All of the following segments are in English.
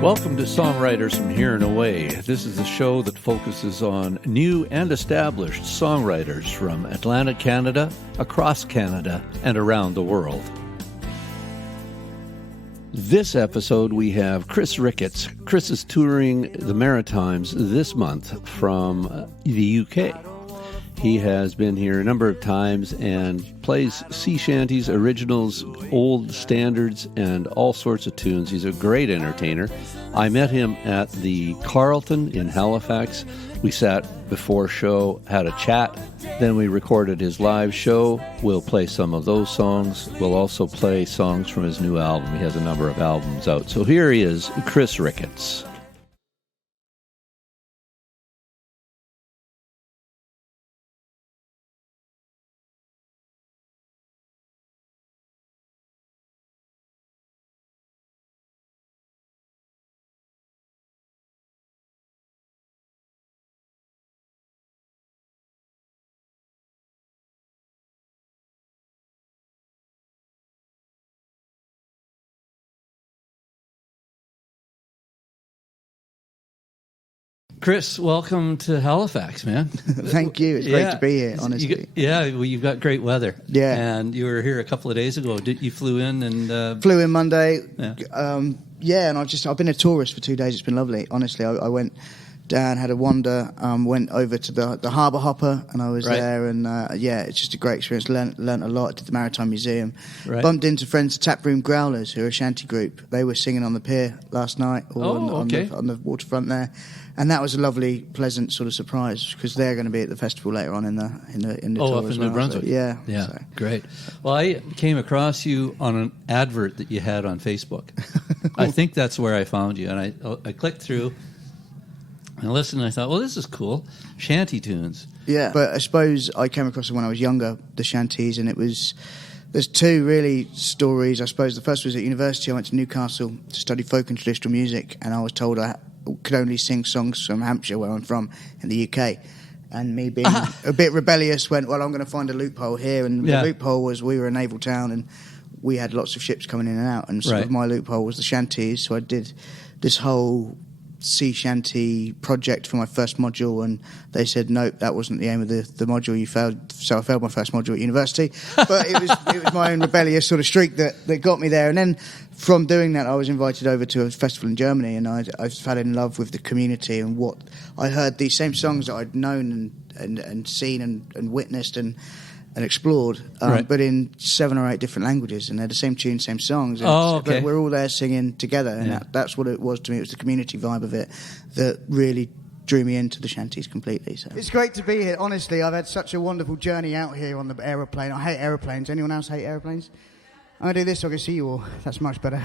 Welcome to Songwriters from Here and Away. This is a show that focuses on new and established songwriters from Atlantic Canada, across Canada, and around the world. This episode we have Chris Ricketts. Chris is touring the Maritimes this month from the UK. He has been here a number of times and plays sea shanties, originals, old standards, and all sorts of tunes. He's a great entertainer. I met him at the Carleton in Halifax. We sat before show, had a chat. Then we recorded his live show. We'll play some of those songs. We'll also play songs from his new album. He has a number of albums out. So here he is, Chris Ricketts. Chris, welcome to Halifax, man. Thank you. It's great to be here, honestly. You've got great weather. Yeah. And you were here a couple of days ago. You flew in and... Flew in Monday. Yeah. And I've been a tourist for 2 days. It's been lovely. Honestly, I went down, had a wander, went over to the Harbour Hopper, and I was there, and it's just a great experience. Learnt a lot. Did the Maritime Museum. Right. Bumped into friends at Taproom Growlers, who are a shanty group. They were singing on the pier last night, on the waterfront there. And that was a lovely, pleasant sort of surprise because they're going to be at the festival later on in the tour up as in well. New Brunswick. So, so. Great. Well, I came across you on an advert that you had on Facebook. I think that's where I found you, and I clicked through and listened. And I thought, well, this is cool, shanty tunes. Yeah, but I suppose I came across them when I was younger, the shanties, and there's two really stories. I suppose the first was at university. I went to Newcastle to study folk and traditional music, and I was told I could only sing songs from Hampshire, where I'm from, in the UK. And me being a bit rebellious went, well, I'm going to find a loophole here. And the loophole was we were a naval town and we had lots of ships coming in and out. And sort of my loophole was the shanties. So I did this whole sea shanty project for my first module, and they said, nope, that wasn't the aim of the module. You failed. So I failed my first module at university. But it was my own rebellious sort of streak that got me there. And then from doing that, I was invited over to a festival in Germany, and I fell in love with the community and what I heard. These same songs that I'd known and seen and witnessed and explored, but in 7 or 8 different languages, and they're the same tune, same songs. But we're all there singing together, and that's what it was to me. It was the community vibe of it that really drew me into the shanties completely. So it's great to be here. Honestly, I've had such a wonderful journey out here on the aeroplane. I hate aeroplanes. Anyone else hate aeroplanes? I'm going to do this so I can see you all. That's much better.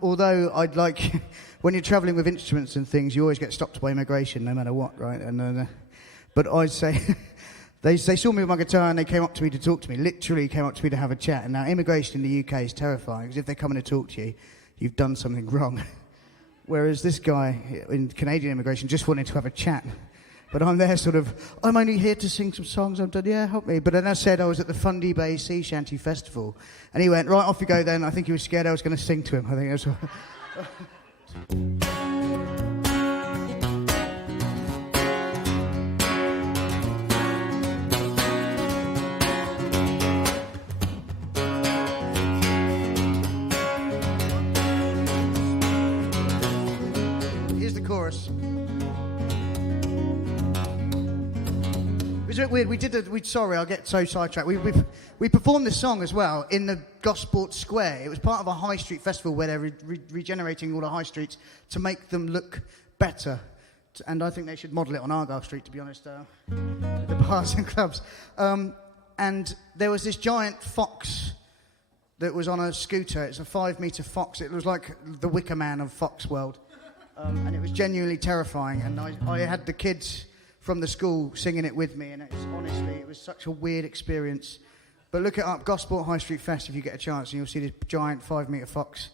Although I'd like, when you're travelling with instruments and things, you always get stopped by immigration, no matter what, right? And but I'd say... They saw me with my guitar and they came up to me to talk to me, literally came up to me to have a chat. And now immigration in the UK is terrifying because if they come in to talk to you, you've done something wrong. Whereas this guy in Canadian immigration just wanted to have a chat. But I'm there sort of, I'm only here to sing some songs. I'm done, yeah, help me. But then I said I was at the Fundy Bay Sea Shanty Festival. And he went, right, off you go then. I think he was scared I was going to sing to him. I think it was... Chorus. It was a bit weird. Sorry, I'll get so sidetracked. We performed this song as well in the Gosport Square. It was part of a high street festival where they're regenerating all the high streets to make them look better. And I think they should model it on Argyle Street, to be honest, the bars and clubs. And there was this giant fox that was on a scooter. It's a 5-metre fox. It was like the Wicker Man of Fox World. And it was genuinely terrifying, and I had the kids from the school singing it with me, and it was such a weird experience. But look it up, Gosport High Street Fest, if you get a chance, and you'll see this giant 5-metre fox.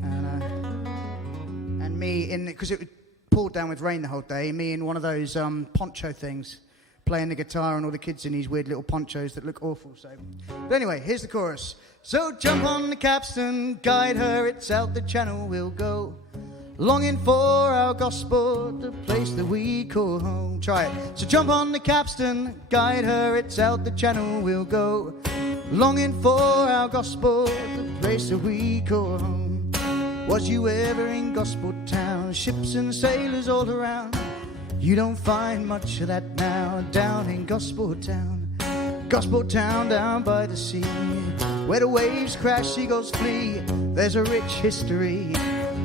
And me, because it poured down with rain the whole day, me in one of those poncho things, playing the guitar, and all the kids in these weird little ponchos that look awful. So, but anyway, here's the chorus. So jump on the capstan, guide her, it's out the channel we'll go. longing for our gospel, the place that we call home. Try it. So jump on the capstan, guide her, it's out the channel we'll go. Longing for our gospel, the place that we call home. Was you ever in Gospel Town? Ships and sailors all around. You don't find much of that now down in Gospel Town. Gospel Town down by the sea, where the waves crash, seagulls flee. There's a rich history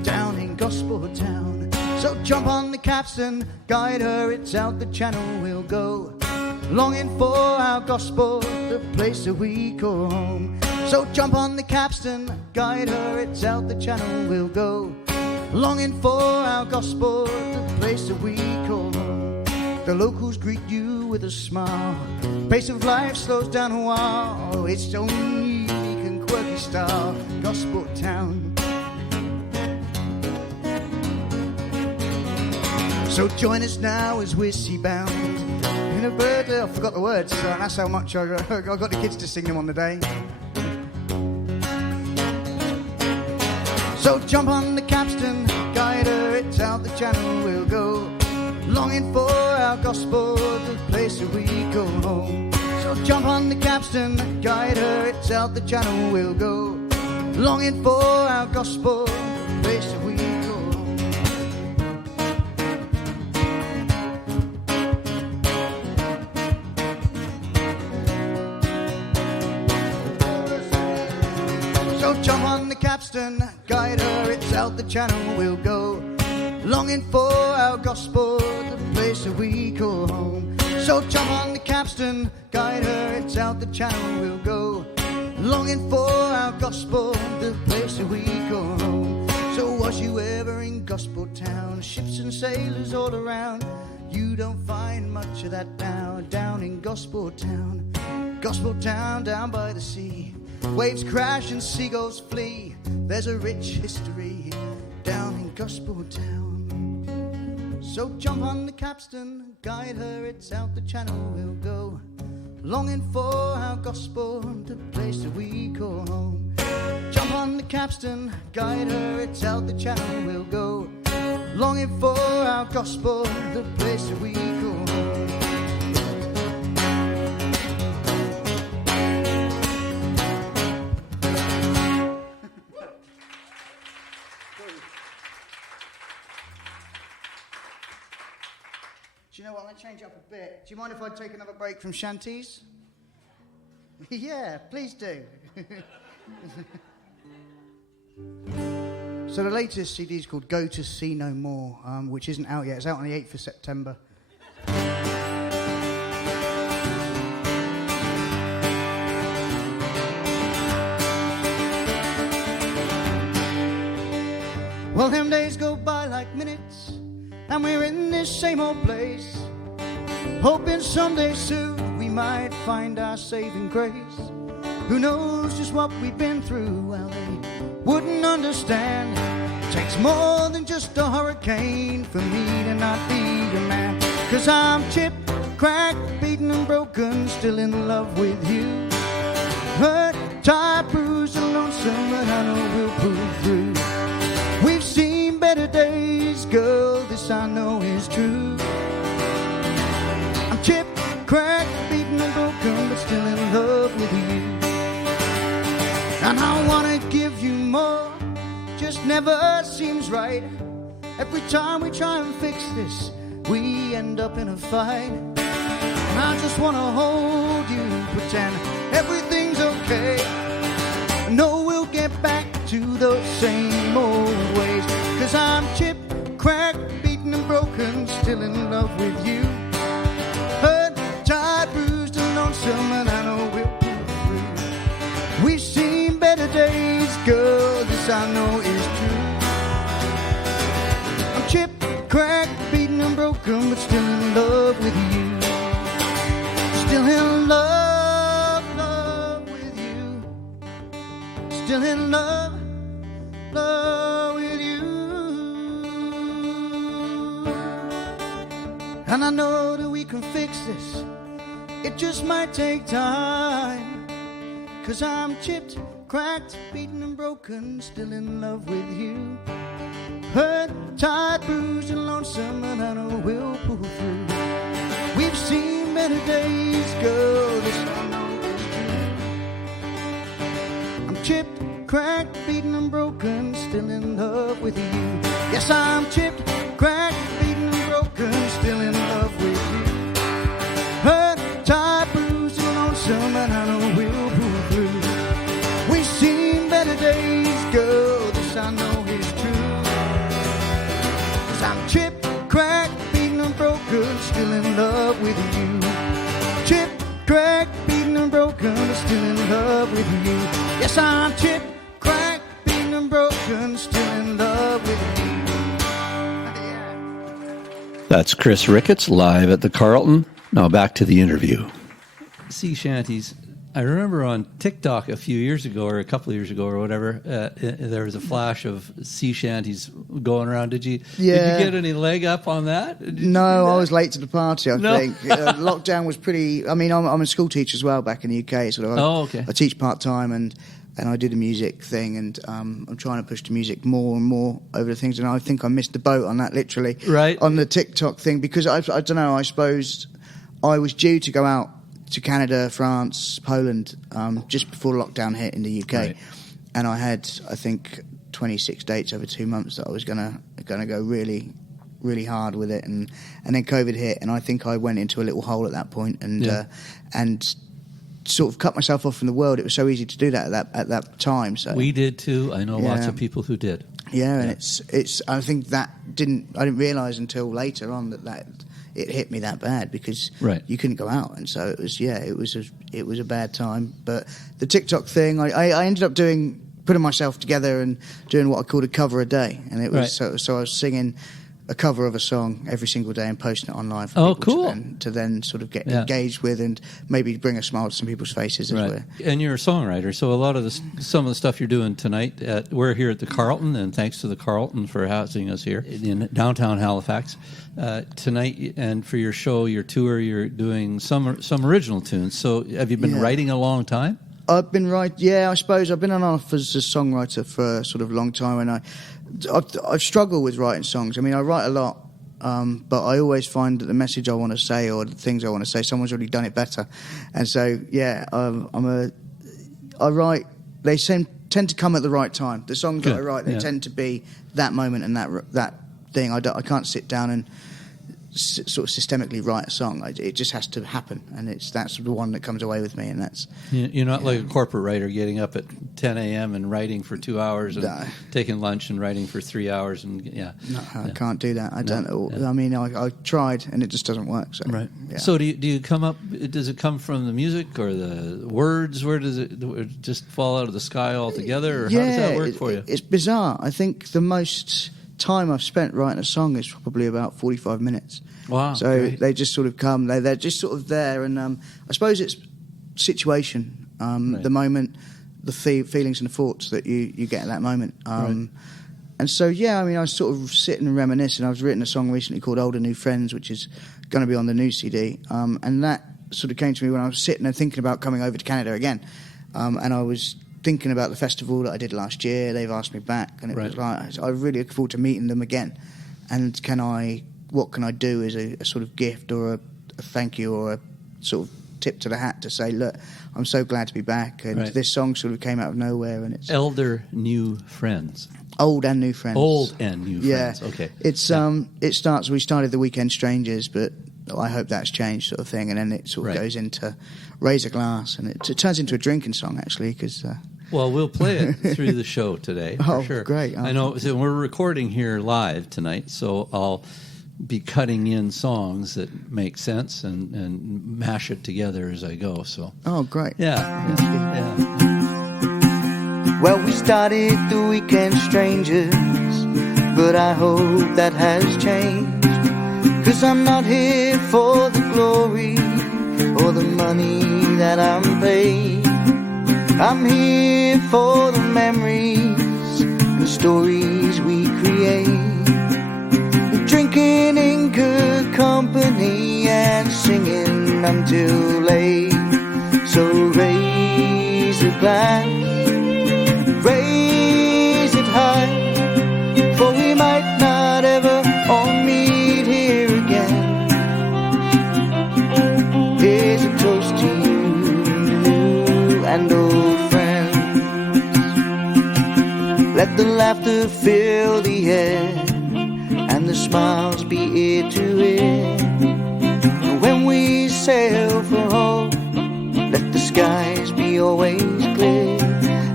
down in Gospel Town. So jump on the capstan, guide her, it's out the channel we'll go. Longing for our gospel, the place that we call home. So jump on the capstan, guide her, it's out the channel we'll go. Longing for our gospel, the place that we call home. The locals greet you with a smile. Pace of life slows down a while. It's so unique and quirky style, Gospel Town. So join us now as we're sea-bound in a bird. I forgot the words, so that's how much I got the kids to sing them on the day. So jump on the capstan, guide her, it's out the channel we'll go. Longing for our gospel, the place that we call home. So jump on the capstan, guide her, it's out the channel we'll go. Longing for our gospel, the place that we call home. So jump on the capstan, guide her, it's out the channel we'll go. Longing for our gospel, the place that we call home. So jump on the capstan, guide her, it's out the channel we'll go. Longing for our gospel, the place that we call home. So was you ever in Gospel Town? Ships and sailors all around. You don't find much of that now down in Gospel Town. Gospel Town down by the sea, waves crash and seagulls flee. There's a rich history down in Gospel Town. So jump on the capstan, guide her, it's out the channel we'll go. Longing for our gospel, the place that we call home. Jump on the capstan, guide her, it's out the channel we'll go. Longing for our gospel, the place that we call home. Do you know what? I'm going to change up a bit. Do you mind if I take another break from shanties? Yeah, please do. So the latest CD is called Go to See No More, which isn't out yet. It's out on the 8th of September. Well, them days go by like minutes, and we're in this same old place, hoping someday soon we might find our saving grace. Who knows just what we've been through? Well, they wouldn't understand. It takes more than just a hurricane for me to not be a man. 'Cause I'm chipped, cracked, beaten and broken, still in love with you. Hurt, tired, bruised and lonesome, but I know we'll pull through. We've seen better days, girl, this I know is true. I'm chipped, cracked, beaten and broken, but still in love with you. And I wanna give you more, just never seems right. Every time we try and fix this, we end up in a fight. And I just wanna hold you, pretend everything's okay. I know we'll get back to those same old ways. 'Cause I'm chipped, cracked, beaten and broken, still in love with you. Hurt, tired, bruised and lonesome, and I know we'll pull through. We've seen better days, girl, this I know is true. I'm chipped, cracked, beaten and broken, but still in love with you. Still in love, love with you. Still in love, love with you. And I know that we can fix this. It just might take time. 'Cause I'm chipped, cracked, beaten and broken, still in love with you. Hurt, tired, bruised, and lonesome, and I know we'll pull through. We've seen better days go, this I know is true. I'm chipped, cracked, beaten, and broken, still in love with you. Yes, I'm chipped, cracked, beaten, and broken, still in love with you. Hurt, tired, bruised, and lonesome, and I know we'll pull through. We've seen better days go, this I know is true. 'Cause I'm chipped, cracked, beaten, and broken, still in love with you. Chipped, cracked, beaten, and broken, still in love with you. Yes, I'm chipped, cracked, beaten, and broken, still in love with you. That's Chris Ricketts live at the Carleton. Now back to the interview. Sea shanties. I remember on TikTok a few years ago, or a couple of years ago, or whatever, there was a flash of sea shanties going around. Did you get any leg up on that? No, I was late to the party, I think. Lockdown was pretty... I mean, I'm a school teacher as well back in the UK. Okay. I teach part-time and I do the music thing, and I'm trying to push the music more and more over the things, and I think I missed the boat on that, literally. Right. On the TikTok thing, because I don't know, I suppose I was due to go out to Canada, France, Poland, just before lockdown hit in the UK. Right. And I had, I think, 26 dates over 2 months that I was gonna go really, really hard with it, and then COVID hit, and I think I went into a little hole at that point, and sort of cut myself off from the world. It was so easy to do that at that time. So we did too. I know lots of people who did. Yeah, and it's. I think I didn't realise until later on that it hit me that bad, because you couldn't go out, and so it was a bad time. But the TikTok thing, I ended up putting myself together and doing what I called a cover a day, and it was so I was singing a cover of a song every single day and posting it online for people to then sort of get engaged with, and maybe bring a smile to some people's faces as well. And you're a songwriter, so a lot of some of the stuff you're doing tonight, we're here at the Carleton, and thanks to the Carleton for housing us here in downtown Halifax. Tonight, and for your show, your tour, you're doing some original tunes. So have you been writing a long time? I've been I suppose I've been on off as a songwriter for a sort of long time, and I've struggled with writing songs. I mean, I write a lot, but I always find that the message I want to say, or the things I want to say, someone's already done it better. And so, I write. They tend to come at the right time. The songs that I write, they tend to be that moment and that thing. I can't sit down and sort of systemically write a song. It just has to happen, and that's the one that comes away with me, and that's... You're not like a corporate writer getting up at 10 a.m. and writing for 2 hours and taking lunch and writing for 3 hours, and I can't do that. I don't know. I mean, I tried, and it just doesn't work. So, right. Yeah. So do you come up... Does it come from the music or the words? Where does it just fall out of the sky altogether, or how does that work for you? It's bizarre. I think the most time I've spent writing a song is probably about 45 minutes. Wow. So they just sort of come, they're just sort of there, and I suppose it's situation, the moment, the feelings and the thoughts that you get at that moment. And so, I mean, I was sort of sitting and reminiscing. I've written a song recently called Older New Friends, which is going to be on the new CD, and that sort of came to me when I was sitting and thinking about coming over to Canada again, and I was thinking about the festival that I did last year. They've asked me back, and it was like, I really look forward to meeting them again. And what can I do as a sort of gift, or a thank you, or a sort of tip to the hat to say, look, I'm so glad to be back. And this song sort of came out of nowhere, and it's Elder New Friends. Old and new friends. Old and new friends. Okay. It's we started the Weekend Strangers, but I hope that's changed, sort of thing, and then it sort of goes into Raise a Glass, and it turns into a drinking song, actually, because... well, we'll play it through the show today, for sure. Great. I know, so we're recording here live tonight, so I'll be cutting in songs that make sense and mash it together as I go. So. Oh, great. Yeah. Well, we started the Weekend Strangers, but I hope that has changed, 'cause I'm not here for the glory or the money that I'm paid. I'm here for the memories and stories we create, drinking in good company and singing until late. So raise a glass, raise it high, for we might Let the laughter fill the air, and the smiles be ear to ear. And when we sail for home, let the skies be always clear.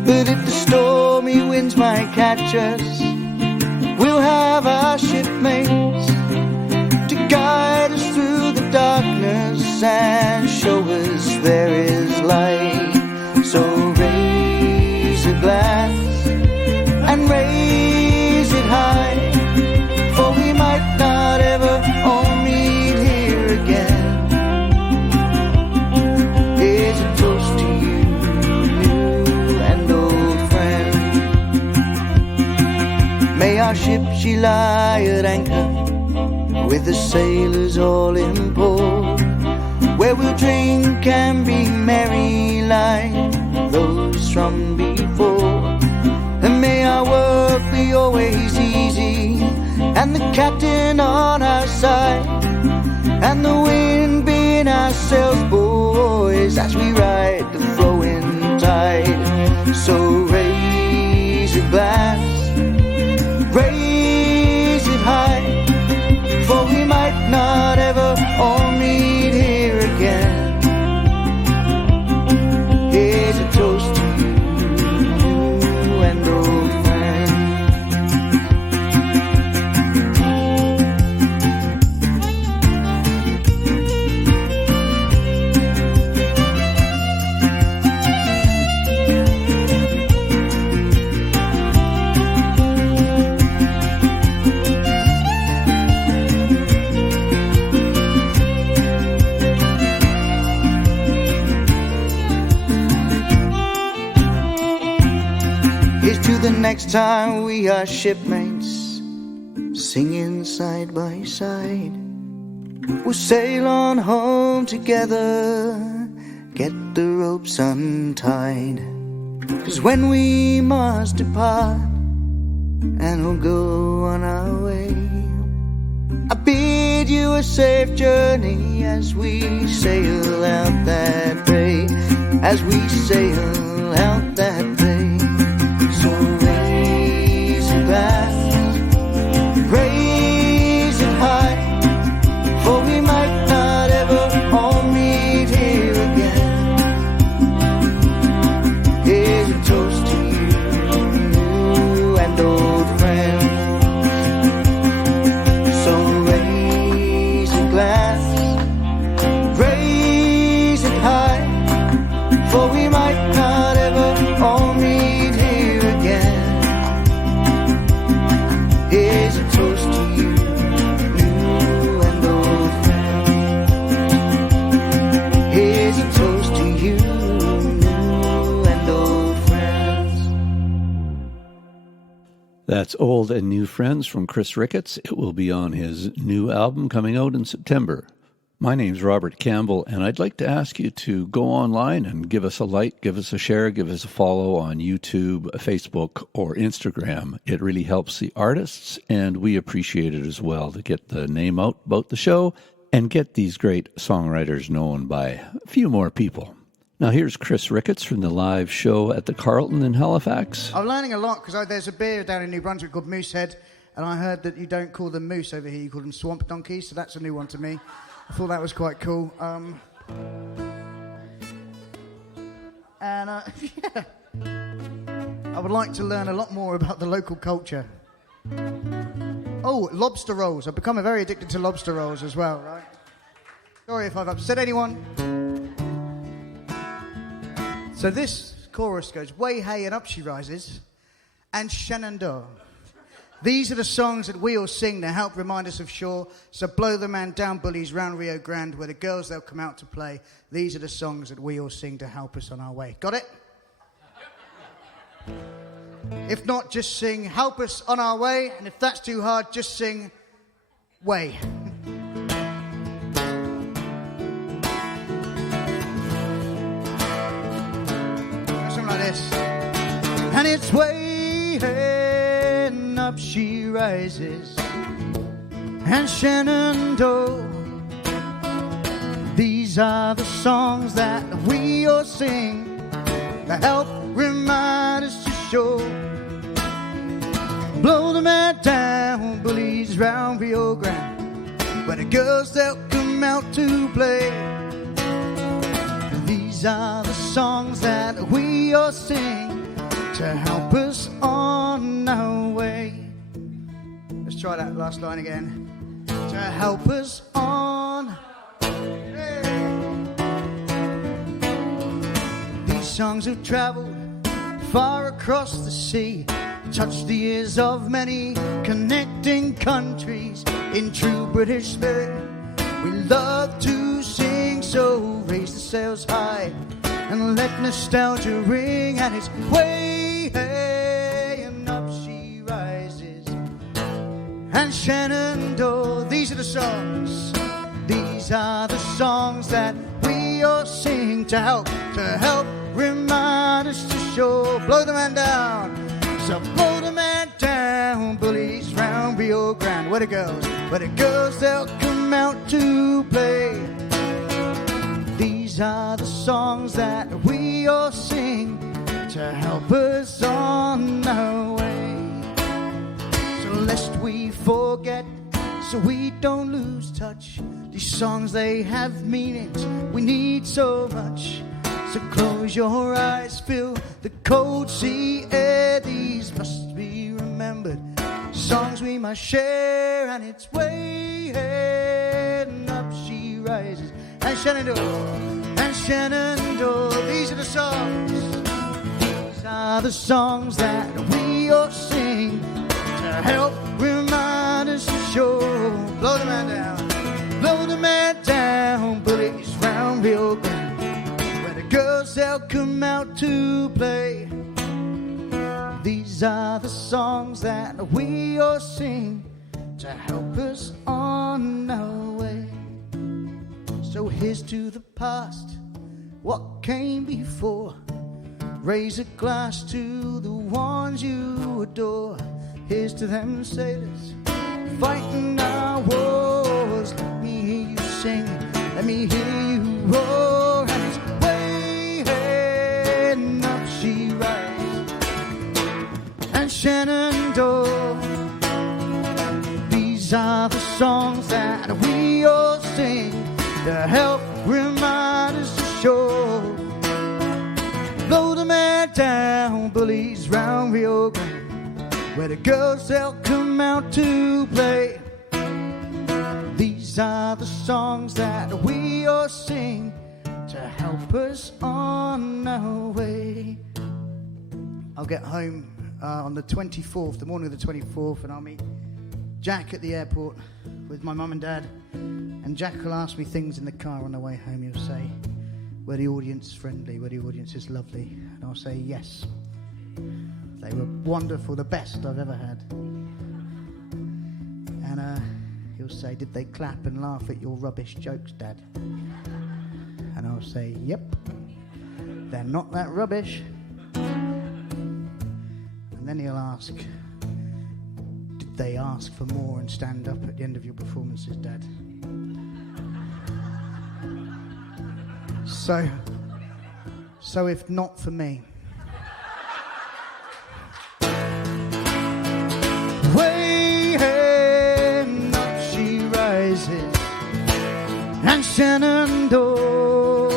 But if the stormy winds might catch us, we'll have our shipmates to guide us through the darkness and show us there is light. So raise a glass and raise it high, for we might not ever all meet here again. Here's a toast to you, new and old friend. May our ship she lie at anchor, with the sailors all in port, where we'll drink and be merry like those from before. And may our work be always easy, and the captain on our side, and the wind be in our sails, boys, as we ride the flowing tide. So raise a glass, raise it high, for we might not ever all meet here again. Here's a toast to you, new and old friend. Here's to the next time we are shipmates, singing side by side. We'll sail on home together, get the ropes untied. 'Cause when we must depart, and we'll go on our way, I bid you a safe journey as we sail out that bay, as we sail out that bay. So raise a glass, raise it high, for we might not ever all meet here again. Here's a toast to you, new and old friend. So raise a glass, raise it high, for we might not ever all meet here again. Here's a toast to you, new and old friend. Here's a toast to you, new and old friends. That's Old and New Friends from Chris Ricketts. It will be on his new album coming out in September. My name's Robert Campbell, and I'd like to ask you to go online and give us a like, give us a share, give us a follow on YouTube, Facebook, or Instagram. It really helps the artists, and we appreciate it as well to get the name out about the show and get these great songwriters known by a few more people. Now here's Chris Ricketts from the live show at the Carleton in Halifax. I'm learning a lot because there's a beer down in New Brunswick called Moosehead, and I heard that you don't call them moose over here, you call them swamp donkeys, so that's a new one to me. I thought that was quite cool. Yeah. I would like to learn a lot more about the local culture. Oh, lobster rolls. I've become very addicted to lobster rolls as well, right? Sorry if I've upset anyone. So this chorus goes, way hey and up she rises, and Shenandoah. These are the songs that we all sing to help remind us of shore. So blow the man down, bullies, round Rio Grande, where the girls, they'll come out to play. These are the songs that we all sing to help us on our way. Got it? If not, just sing help us on our way. And if that's too hard, just sing way. Something like this. And it's way and up she rises, and Shenandoah. These are the songs that we all sing that help remind us to show blow the man down, bullies round Rio Grande, where the girls they'll come out to play. These are the songs that we all sing to help us on our way. Let's try that last line again. To help us on. These songs have traveled far across the sea, touched the ears of many, connecting countries in true British spirit. We love to sing, so raise the sails high and let nostalgia ring, and it's way, hey, and up she rises. And Shenandoah, these are the songs. These are the songs that we all sing to help remind us to show. Blow the man down, so blow the man down, bullies round Rio Grande, where the girls they'll come out to play. These are the songs that we all sing to help us on our way. So lest we forget, so we don't lose touch, these songs they have meanings we need so much. So close your eyes, feel the cold sea air. These must be remembered songs we must share, and it's way and up she rises. And Shenandoah, these are the songs. These are the songs that we all sing to help remind us to show. Blow the man down, bullies round Rio Grande, where the girls they'll come out to play. These are the songs that we all sing to help us on our way. So here's to the past, what came before. Raise a glass to the ones you adore. Here's to them sailors fighting our wars. Let me hear you sing, let me hear you roar. And it's way and up she rises. And Shenandoah, these are the songs that we all sing to help remind us to show. Blow the man down, bullies round Rio Grande, where the girls they'll come out to play. These are the songs that we all sing to help us on our way. I'll get home on the 24th, the morning of the 24th, and I'll meet Jack at the airport with my mum and dad. And Jack will ask me things in the car on the way home. He'll say, were the audience friendly? Were the audiences lovely? And I'll say, yes. They were wonderful, the best I've ever had. And he'll say, did they clap and laugh at your rubbish jokes, Dad? And I'll say, yep. They're not that rubbish. And then he'll ask, did they ask for more and stand up at the end of your performances, Dad? So if not for me. Way and up she rises, and Shenandoah.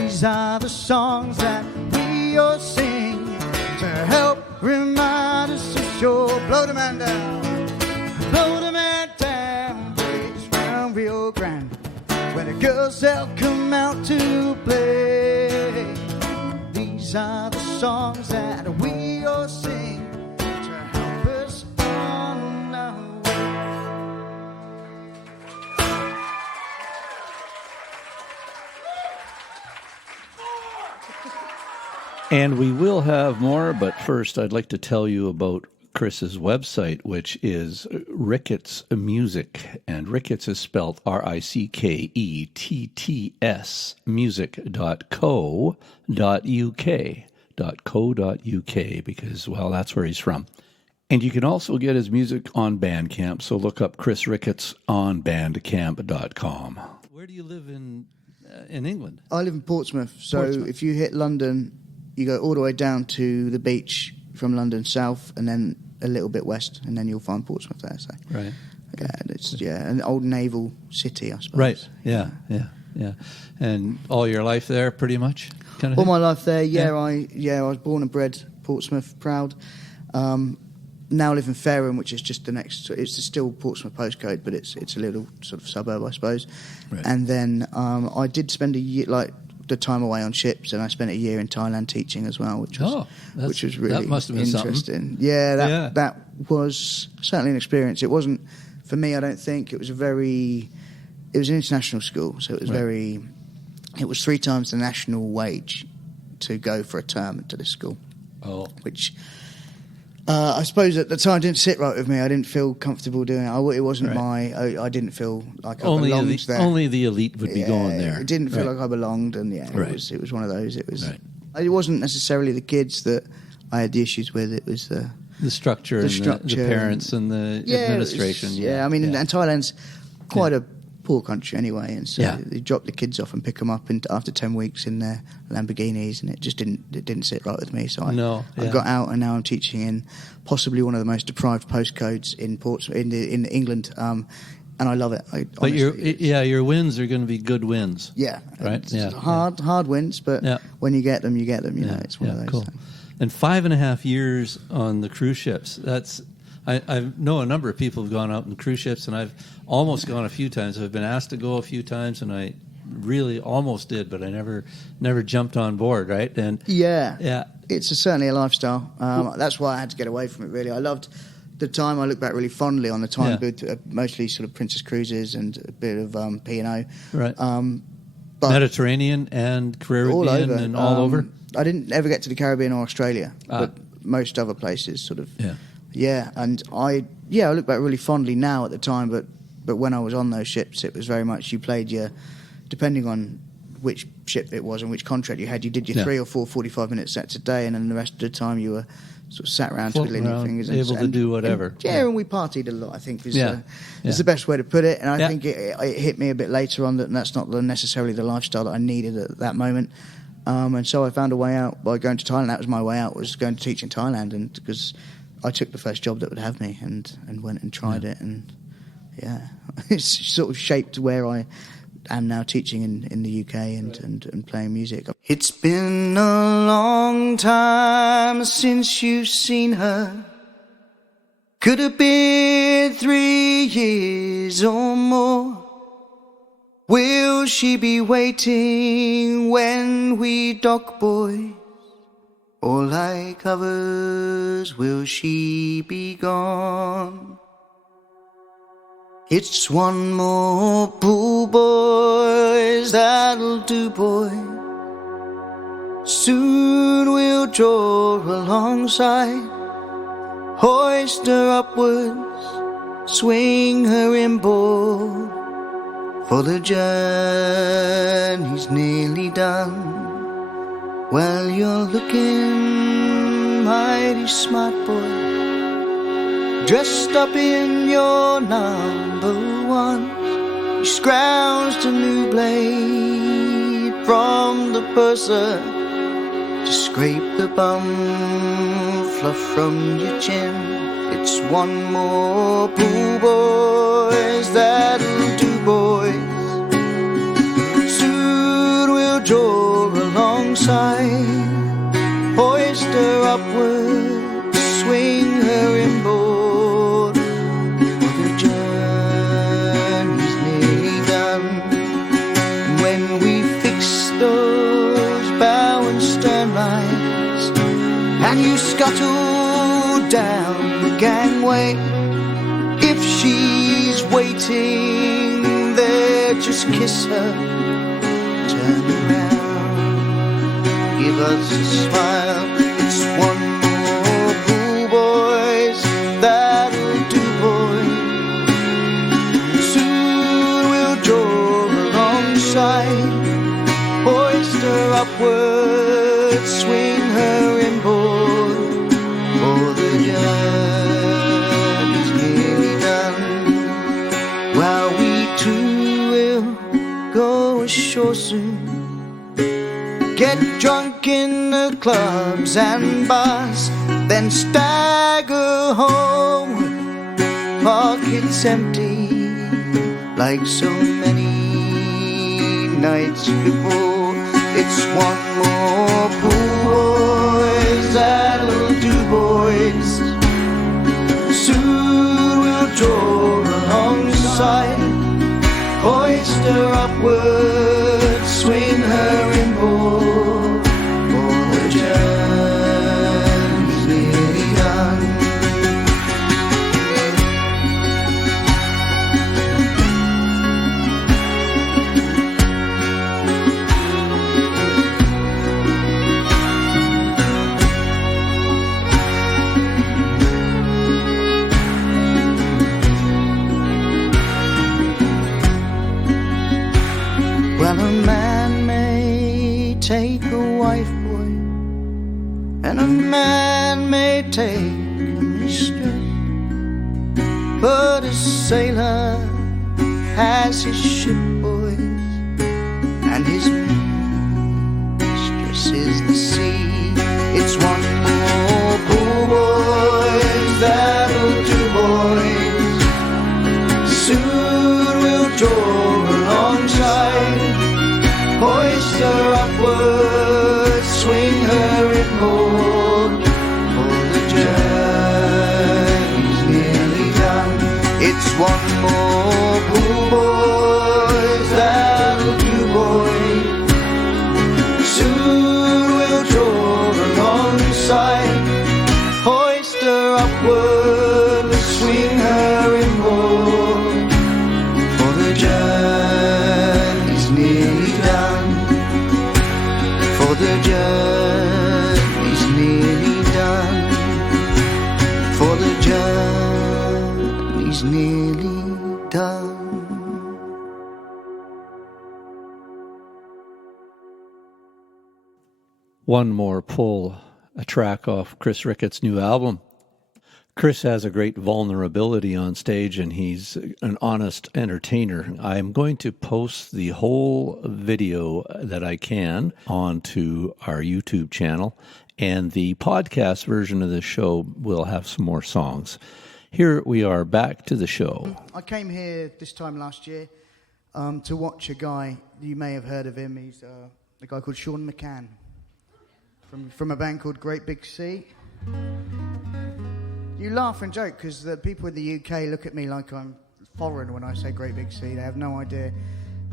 These are the songs that we all sing to help remind us to show. Blow the man down, blaze round Rio Grande, where the girls they'll come out to play. These are the songs that we all sing to help us on our way. And we will have more, but first I'd like to tell you about Chris's website, which is Ricketts Music, and Ricketts is spelled Ricketts music.co.uk, because, well, that's where he's from. And you can also get his music on Bandcamp, so look up Chris Ricketts on bandcamp.com. Where do you live in England? I live in Portsmouth, so if you hit London, you go all the way down to the beach from London south, and then a little bit west, and then you'll find Portsmouth there. So Right. yeah, it's an old naval city, I suppose. Right. Yeah. And all your life there, pretty much, kind of All thing? my life there. I was born and bred Portsmouth, proud. Now live in Fareham, which is just the next. It's still Portsmouth postcode, but it's a little sort of suburb, I suppose. Right. And then I did spend a year, like the time away on ships, and I spent a year in Thailand teaching as well, which was really that must have been interesting. something. Yeah, that was certainly an experience. It wasn't for me, I don't think. It was an international school, so it was Right. It was 3 times the national wage to go for a term to this school. Oh. Which I suppose at the time didn't sit right with me. I didn't feel comfortable doing it. It wasn't I didn't feel like I belonged there. Only the elite would be going there. It didn't feel like I belonged, and Right. it was one of those. It was. Right. It wasn't necessarily the kids that I had the issues with. It was the structure, the parents and the administration. I mean, and Thailand's quite a poor country anyway, and so they drop the kids off and pick them up after 10 weeks in their Lamborghinis, and it just didn't sit right with me. So I got out, and now I'm teaching in possibly one of the most deprived postcodes in Portsmouth, in England, and I love it. But your wins are going to be good wins. Yeah, right. It's hard wins, but when you get them, you get them. You know, it's one of those. Cool. Things. And 5.5 years on the cruise ships. I know a number of people have gone out on cruise ships, and I've almost gone a few times. I've been asked to go a few times, and I really almost did, but I never jumped on board, right? And it's certainly a lifestyle. That's why I had to get away from it, really. I loved the time. I look back really fondly on the time, mostly sort of Princess Cruises and a bit of P&O. Right. But Mediterranean and Caribbean all over. and all over? I didn't ever get to the Caribbean or Australia, but most other places sort of... Yeah, and I look back really fondly now at the time, but when I was on those ships, it was very much you played depending on which ship it was and which contract you had, you did your 3 or 4 45-minute sets a day, and then the rest of the time you were sort of sat around twiddling your fingers. Able to do whatever. And we partied a lot, I think, is the best way to put it, and I think it hit me a bit later on that that's not necessarily the lifestyle that I needed at that moment. And so I found a way out by going to Thailand. That was my way out, was going to teach in Thailand, and because I took the first job that would have me and went and tried it, and it's sort of shaped where I am now teaching in the UK and playing music. It's been a long time since you've seen her. Could have been 3 years or more. Will she be waiting when we dock, boy? Or like others, will she be gone? It's one more pool, boys, that'll do, boy. Soon we'll draw alongside, hoist her upwards, swing her inboard, for the journey's nearly done. Well, you're looking mighty smart, boy, dressed up in your number one. You scrounged a new blade from the purser to scrape the bum fluff from your chin. It's one more pool, boys, that'll do, boys. Soon we'll draw alongside, hoist her upward, swing her inboard, for the journey's nearly done. And when we fix those bow and stern lines, and you scuttle down the gangway, if she's waiting there, just kiss her, turn around, give us a smile. It's one more pool, boys, that'll do, boys. Soon we'll draw alongside, hoist her upward, swing her inboard, for the journey's nearly done. While we too will go ashore soon, get drunk in the clubs and bars, then stagger the home, pockets empty, like so many nights before. It's one more pool, boys, that'll do, boys. Soon we'll draw alongside, hoist her upward, swing her inboard, for the journey's nearly done. Well, a man may take a wife, boy, and a man may take a mistress, but a sailor has his ship, boys, and his mistress is the sea. It's one more pool, boys, that'll do, boys. Soon we'll draw alongside, hoist her upward, swing her inboard, for the journey's nearly done. It's one more pool, boys, that'll do, boys. Soon we'll draw alongside, hoist her upward, swing her inboard, for the journey's nearly done. For the journey's nearly done. For the journey's nearly done. One More Pull, a track off Chris Ricketts' new album. Chris has a great vulnerability on stage, and he's an honest entertainer. I'm going to post the whole video that I can onto our YouTube channel, and the podcast version of the show will have some more songs. Here we are, back to the show. I came here this time last year to watch a guy, you may have heard of him. He's a guy called Sean McCann from a band called Great Big Sea. You laugh and joke because the people in the UK look at me like I'm foreign when I say Great Big Sea. They have no idea.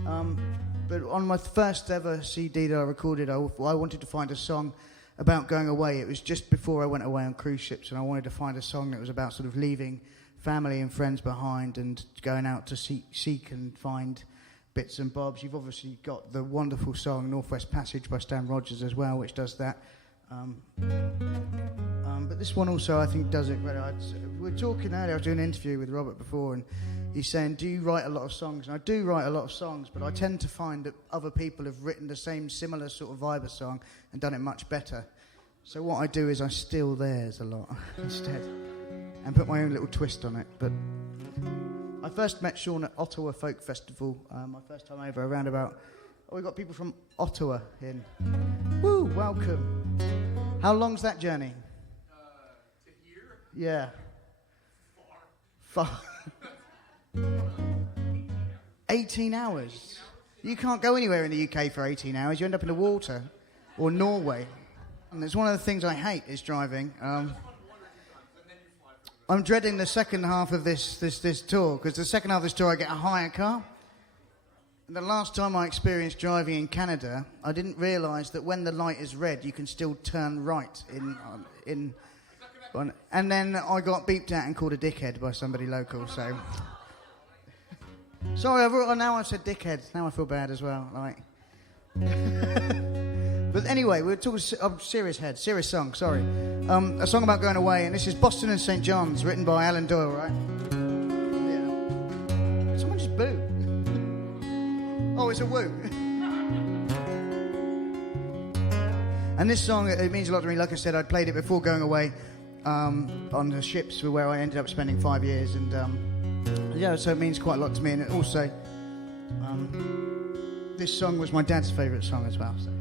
But on my first ever CD that I recorded, I wanted to find a song about going away. It was just before I went away on cruise ships, and I wanted to find a song that was about sort of leaving family and friends behind and going out to seek and find bits and bobs. You've obviously got the wonderful song Northwest Passage by Stan Rogers as well, which does that. But this one also, I think, does it better. We were talking earlier, I was doing an interview with Robert before, and he's saying, do you write a lot of songs? And I do write a lot of songs, but I tend to find that other people have written the same similar sort of vibe of song and done it much better. So what I do is I steal theirs a lot instead and put my own little twist on it. But I first met Sean at Ottawa Folk Festival, my first time over, around about... Oh, we've got people from Ottawa in. Woo, welcome. How long's that journey? To here? Yeah. Far. 18 hours? You can't go anywhere in the UK for 18 hours. You end up in the water. Or Norway. And it's one of the things I hate is driving. I'm dreading the second half of this tour, because the second half of this tour I get a hire car. And the last time I experienced driving in Canada, I didn't realise that when the light is red, you can still turn right in. And then I got beeped at and called a dickhead by somebody local. So sorry, now I've said dickhead. Now I feel bad as well. Like. But anyway, we're talking serious song. Sorry, a song about going away, and this is Boston and St. John's, written by Alan Doyle, right? Yeah. Someone just boo. Oh, it's a woo. And this song, it means a lot to me. Like I said, I'd played it before going away on the ships where I ended up spending 5 years. And yeah, so it means quite a lot to me. And it also, this song was my dad's favourite song as well. So.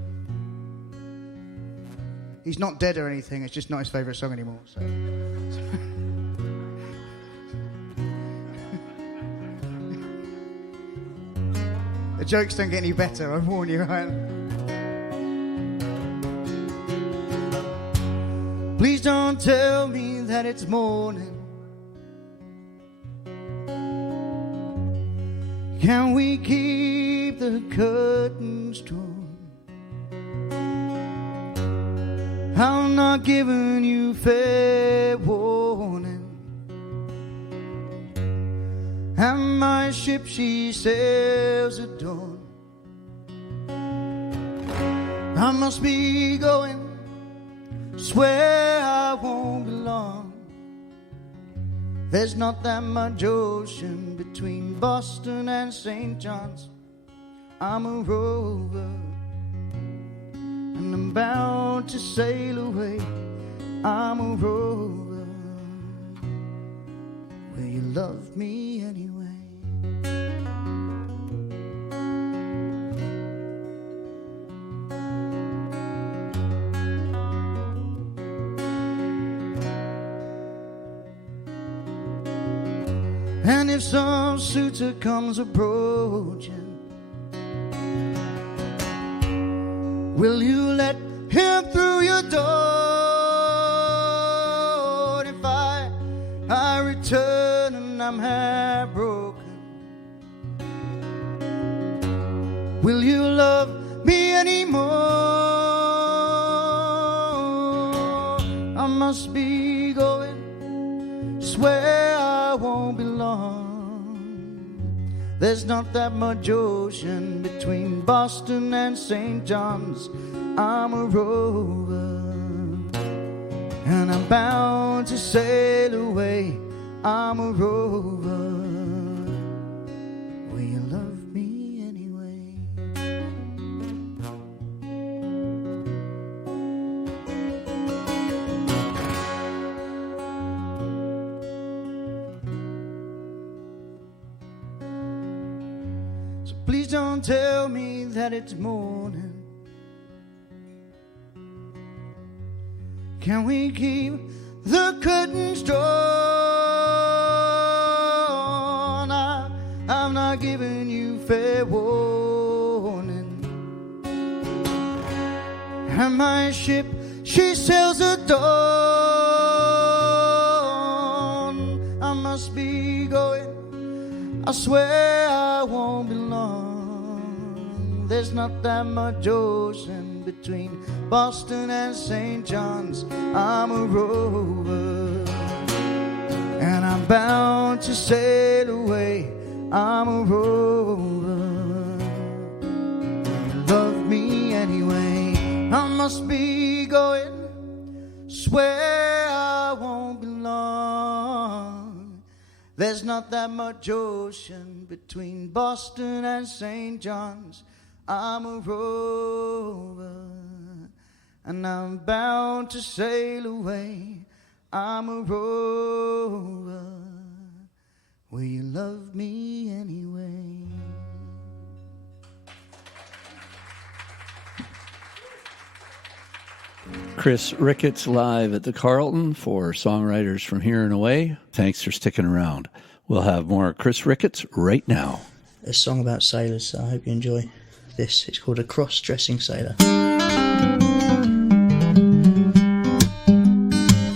He's not dead or anything, it's just not his favourite song anymore. So. The jokes don't get any better, I warn you, right? Please don't tell me that it's morning. Can we keep the curtains drawn? I'm not giving you fair warning. And my ship, she sails at dawn. I must be going, swear I won't be long. There's not that much ocean between Boston and St. John's. I'm a rover, and I'm bound to sail away. I'm a rover. Will you love me anyway? And if some suitor comes approaching, will you let him through your door? And if I return and I'm half broken, will you love me anymore? I must be going, swear I won't be long. There's not that much ocean between Boston and St. John's. I'm a rover, and I'm bound to sail away. I'm a rover. Will you love me anyway? So please don't tell me that it's morning. Can we keep the curtains drawn? I'm not giving you fair warning. And my ship, she sails at dawn. I must be going, I swear I won't be long. There's not that much ocean between Boston and St. John's. I'm a rover, and I'm bound to sail away. I'm a rover. Love me anyway. I must be going, swear I won't be long. There's not that much ocean between Boston and St. John's. I'm a rover, and I'm bound to sail away. I'm a rover. Will you love me anyway? Chris Ricketts live at the Carleton for Songwriters from Here and Away. Thanks for sticking around. We'll have more Chris Ricketts right now. A song about sailors, so I hope you enjoy this. It's called A Cross-Dressing Sailor.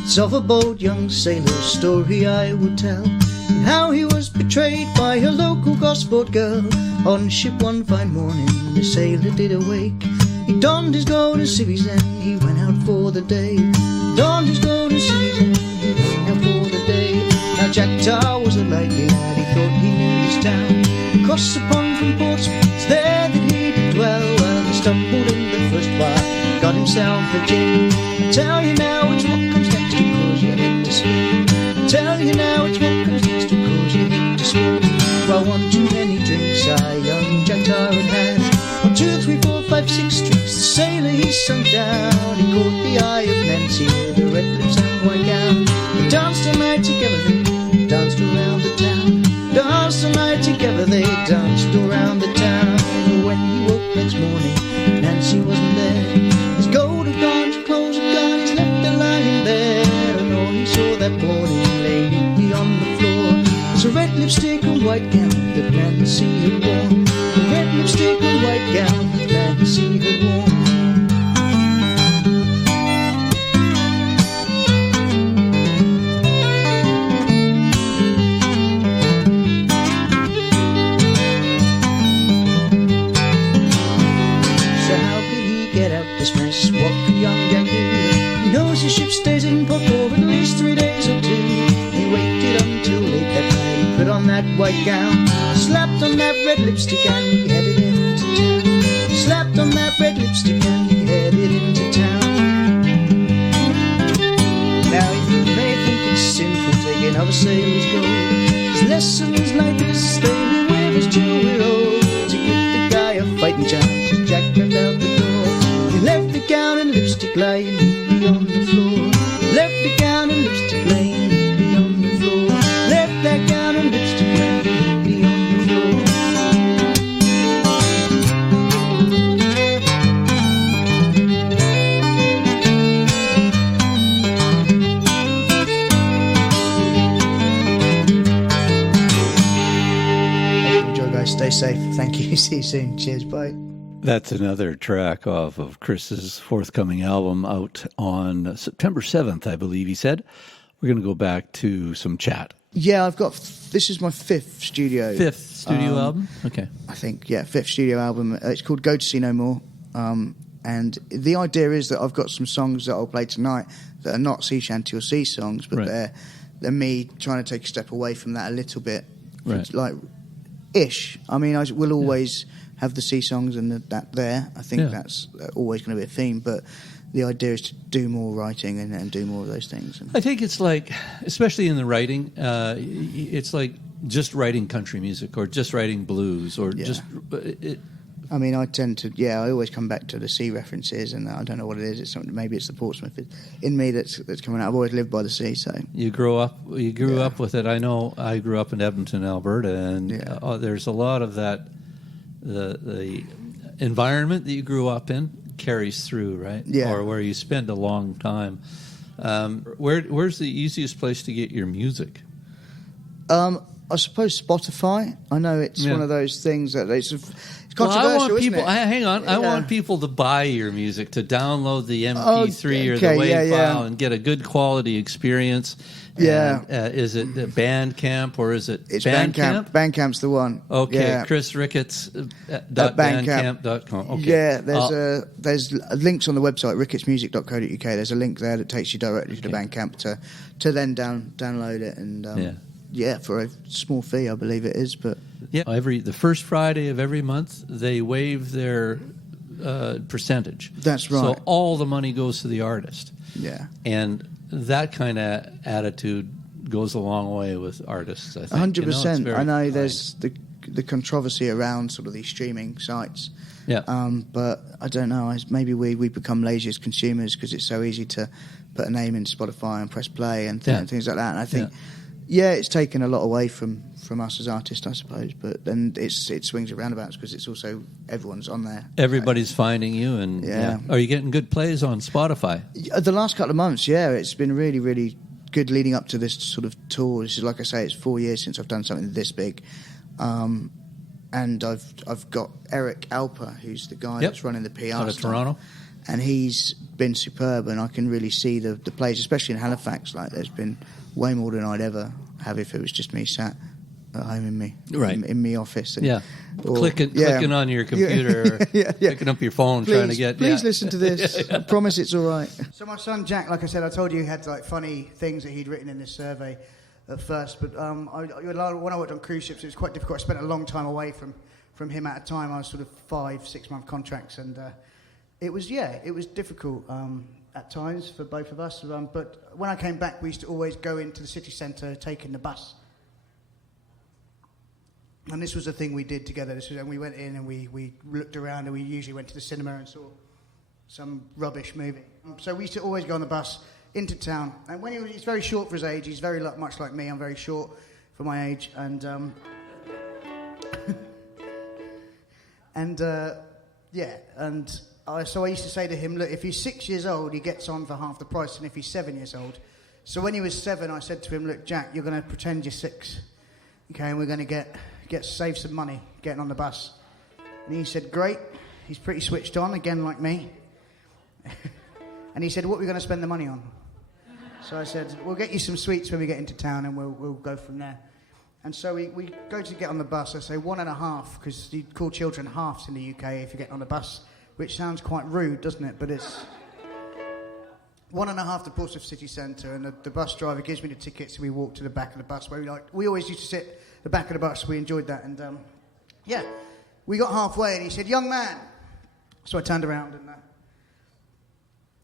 It's of a bold young sailor's story I will tell, and how he was betrayed by a local gosport girl. On ship one fine morning the sailor did awake. He donned his golden civvies and he went out for the day. Donned his golden civvies and he went out for the day. Now Jack Tar was a likely lad, he thought he knew his town. Across the pond from Portsmouth, it's there that he did dwell. Well, he stumbled in the first bar, got himself a gin. I tell you now it's what comes next to cause you hit to swim. I tell you now it's what comes next to cause you hit to swim. Well, one too many drinks our young Jack Tar had had. 1, 2, 3, 4, 5, 6 streets, the sailor he sunk down. He caught the eye of Nancy with her red lips and white gown. They danced all night together, they danced around the town. Danced all night together, they danced around the town. But when he woke next morning, Nancy wasn't there. His gold had gone, his clothes had gone, he's left her lying there. And all he saw that morning lay neatly on the floor was a red lipstick and white gown that Nancy had worn. The red lipstick and white gown, glad to see her warm. Mess, what could young Jack do? He knows the ship stays in port for at least 3 days or 2. He waited until late that night, he put on that white gown, slapped on that red lipstick and he headed into town. Slapped on that red lipstick and he headed into town. Now you may think it's sinful taking other sailors' gold. His lessons like this stay with us till we're old. To give the guy a fighting chance, Jack turned out the door. He left the gown and lipstick lying neatly on the floor. Left the gown and lipstick lying neatly on the floor. Left that gown and lipstick lying neatly on the floor. Enjoy, guys. Stay safe. Thank you. See you soon. Cheers. Bye. That's another track off of Chris's forthcoming album out on September 7th, I believe he said. We're going to go back to some chat. Yeah, this is my fifth studio album? Okay. I think, yeah, fifth studio album. It's called Go to See No More. And the idea is that I've got some songs that I'll play tonight that are not sea shanty or sea songs, but right. they're me trying to take a step away from that a little bit. Right. Like, ish. I mean, I will always have the sea songs and that there. I think that's always going to be a theme, but the idea is to do more writing and do more of those things. I think it's like, especially in the writing, it's like just writing country music or just writing blues or just... I mean, I tend to, I always come back to the sea references, and I don't know what it is. It's something, maybe it's the Portsmouth in me that's coming out. I've always lived by the sea, so you grew up with it. I know I grew up in Edmonton, Alberta, and there's a lot of that. The environment that you grew up in carries through, right? Yeah. Or where you spend a long time. Where's the easiest place to get your music? I suppose Spotify. I know it's one of those things that it's controversial, I want isn't people. it? Hang on. I want people to buy your music, to download the MP3 or the WAV file and get a good quality experience. Yeah. And, is it Bandcamp or is it It's Bandcamp? Bandcamp's the one. Okay, yeah. Chris Ricketts Bandcamp.com. Okay. Yeah, there's links on the website rickettsmusic.co.uk. There's a link there that takes you directly to the Bandcamp to then download it and for a small fee, I believe it is. But the first Friday of every month they waive their percentage. That's right. So all the money goes to the artist. Yeah, and that kind of attitude goes a long way with artists, I think. 100%. I know there's the controversy around sort of these streaming sites. Yeah. But I don't know. Maybe we become lazy as consumers because it's so easy to put a name in Spotify and press play and things like that. And I think, it's taken a lot away from us as artists, I suppose. But then it swings and roundabouts because it's also everyone's on there. Everybody's finding you, and are you getting good plays on Spotify? The last couple of months, it's been really, really good leading up to this sort of tour. This is, like I say, it's 4 years since I've done something this big. And I've got Eric Alper, who's the guy that's running the PR out of stuff. Toronto, and he's been superb. And I can really see the plays, especially in Halifax. Like, there's been way more than I'd ever have if it was just me sat at home in me office. And, clicking on your computer, or picking up your phone, trying to get. Please listen to this. I promise it's all right. So my son Jack, like I said, I told you he had like funny things that he'd written in this survey at first, but when I worked on cruise ships, it was quite difficult. I spent a long time away from him at a time. I was sort of 5-6 month contracts, and it was difficult at times for both of us. But when I came back, we used to always go into the city centre, taking the bus. And this was a thing we did together. And we went in and we looked around, and we usually went to the cinema and saw some rubbish movie. So we used to always go on the bus into town. And when he's very short for his age, he's very much like me. I'm very short for my age, and so I used to say to him, look, if he's 6 years old, he gets on for half the price than if he's 7 years old. So when he was 7, I said to him, look, Jack, you're going to pretend you're 6, okay, and we're going to save some money getting on the bus. And he said, great. He's pretty switched on, again, like me. And he said, what are we going to spend the money on? So I said, we'll get you some sweets when we get into town, and we'll go from there. And so we go to get on the bus. I say 1.5, because you call children halves in the UK if you get on the bus, which sounds quite rude, doesn't it? But it's 1.5 to Portsmouth City Centre, and the bus driver gives me the tickets, and we walk to the back of the bus, where we always used to sit at the back of the bus. We enjoyed that, and we got halfway, and he said, young man. So I turned around, and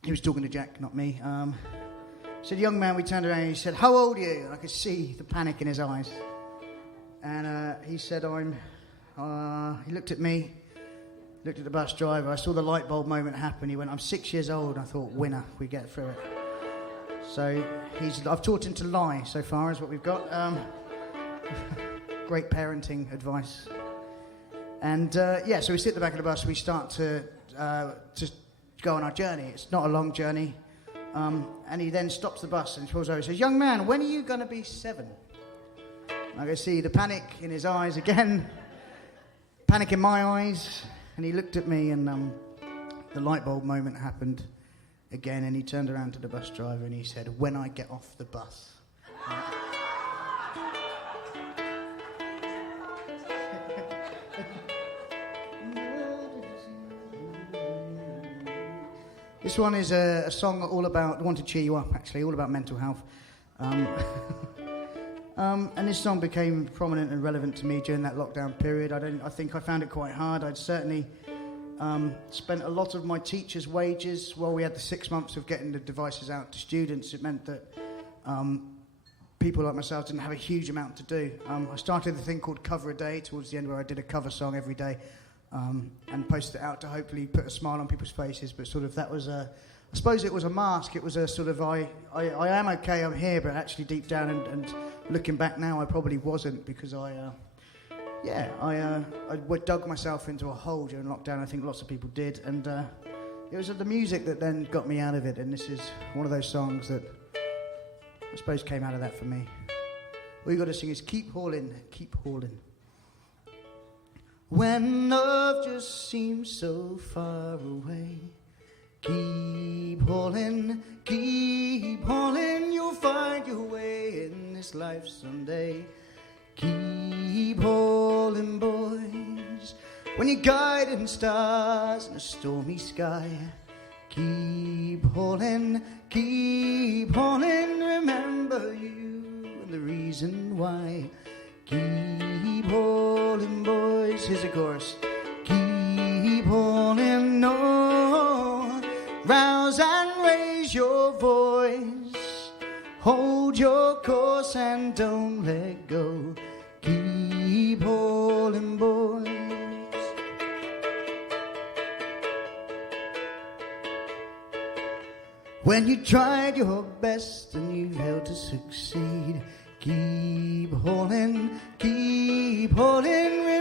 he was talking to Jack, not me. He said, young man. We turned around, and he said, how old are you? And I could see the panic in his eyes. And he said, he looked at me, looked at the bus driver. I saw the light bulb moment happen. He went, I'm 6 years old. I thought, winner, we get through it. So I've taught him to lie so far, is what we've got. Great parenting advice. And so we sit at the back of the bus. We start to go on our journey. It's not a long journey. And he then stops the bus and pulls over and says, young man, when are you going to be 7? And I can see the panic in his eyes again, panic in my eyes. And he looked at me, and the light bulb moment happened again. And he turned around to the bus driver and he said, when I get off the bus. This one is a song all about, I want to cheer you up actually, all about mental health. And this song became prominent and relevant to me during that lockdown period. I think I found it quite hard. I'd certainly spent a lot of my teachers' wages while we had the 6 months of getting the devices out to students. It meant that people like myself didn't have a huge amount to do. I started a thing called Cover a Day towards the end, where I did a cover song every day. And posted it out to hopefully put a smile on people's faces, but sort of that was I suppose it was a mask. It was a sort of I am okay, I'm here, but actually deep down and looking back now, I probably wasn't, because I dug myself into a hole during lockdown. I think lots of people did, and it was the music that then got me out of it. And this is one of those songs that I suppose came out of that for me. All you got to sing is keep hauling, keep hauling. When love just seems so far away, keep hauling, you'll find your way in this life someday. Keep hauling, boys, when you're guiding stars in a stormy sky. Keep hauling, remember you and the reason why. Keep hauling, boys. Here's a chorus. Keep hauling, no. Rouse and raise your voice. Hold your course and don't let go. Keep hauling, boys. When you tried your best and you failed to succeed, keep hauling,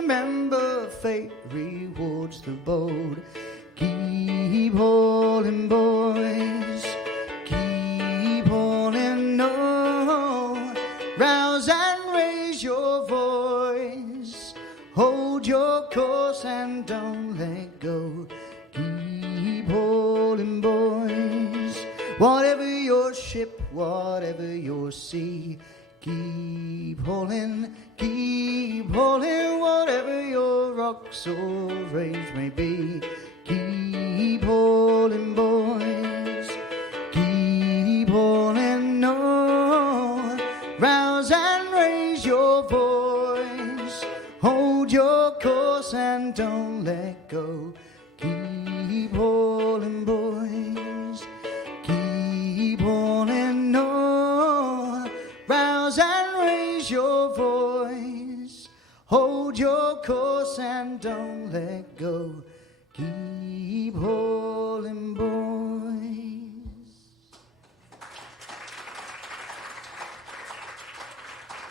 remember fate rewards the bold. Keep hauling, boys, keep hauling, no. Rouse and raise your voice, hold your course and don't let go. Keep hauling, boys, whatever your ship, whatever your sea. Keep hauling, whatever your rocks or waves may be. Keep hauling, boys, keep hauling, no. Rouse and raise your voice, hold your course and don't let go. Keep hauling, boys, keep hauling, no. Rouse and raise your voice, hold your course and don't let go. Keep hauling, boys.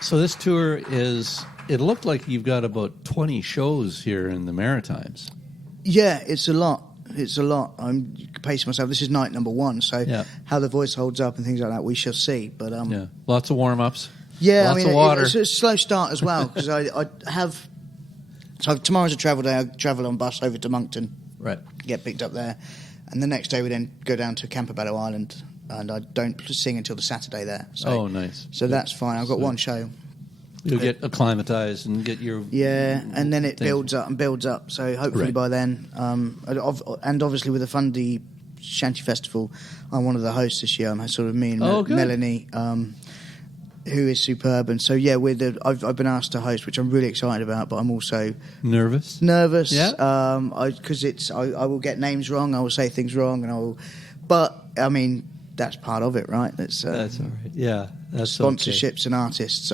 So this tour it looked like you've got about 20 shows here in the Maritimes. Yeah, it's a lot. It's a lot. I'm pacing myself. This is night number 1, so how the voice holds up and things like that, we shall see. But lots of warm-ups. Yeah, lots of water. It's a slow start as well, because I have So tomorrow's a travel day. I travel on bus over to Moncton, Right. get picked up there, and the next day we then go down to Campobello Island, and I don't sing until the Saturday there. So, Nice. So that's fine. I've got So- one show. You'll get acclimatized and get your... Yeah, and then it thing. builds up and builds up. So hopefully Right. by then, and obviously with the Fundy Shanty Festival, I'm one of the hosts this year. I'm sort of me and Oh, good. Melanie, who is superb. And so yeah, I've been asked to host, which I'm really excited about. But I'm also Nervous? nervous. Yeah. Because I will get names wrong. I will say things wrong, and But I mean, that's part of it, right? That's all right. Yeah, that's okay. sponsorships and artists.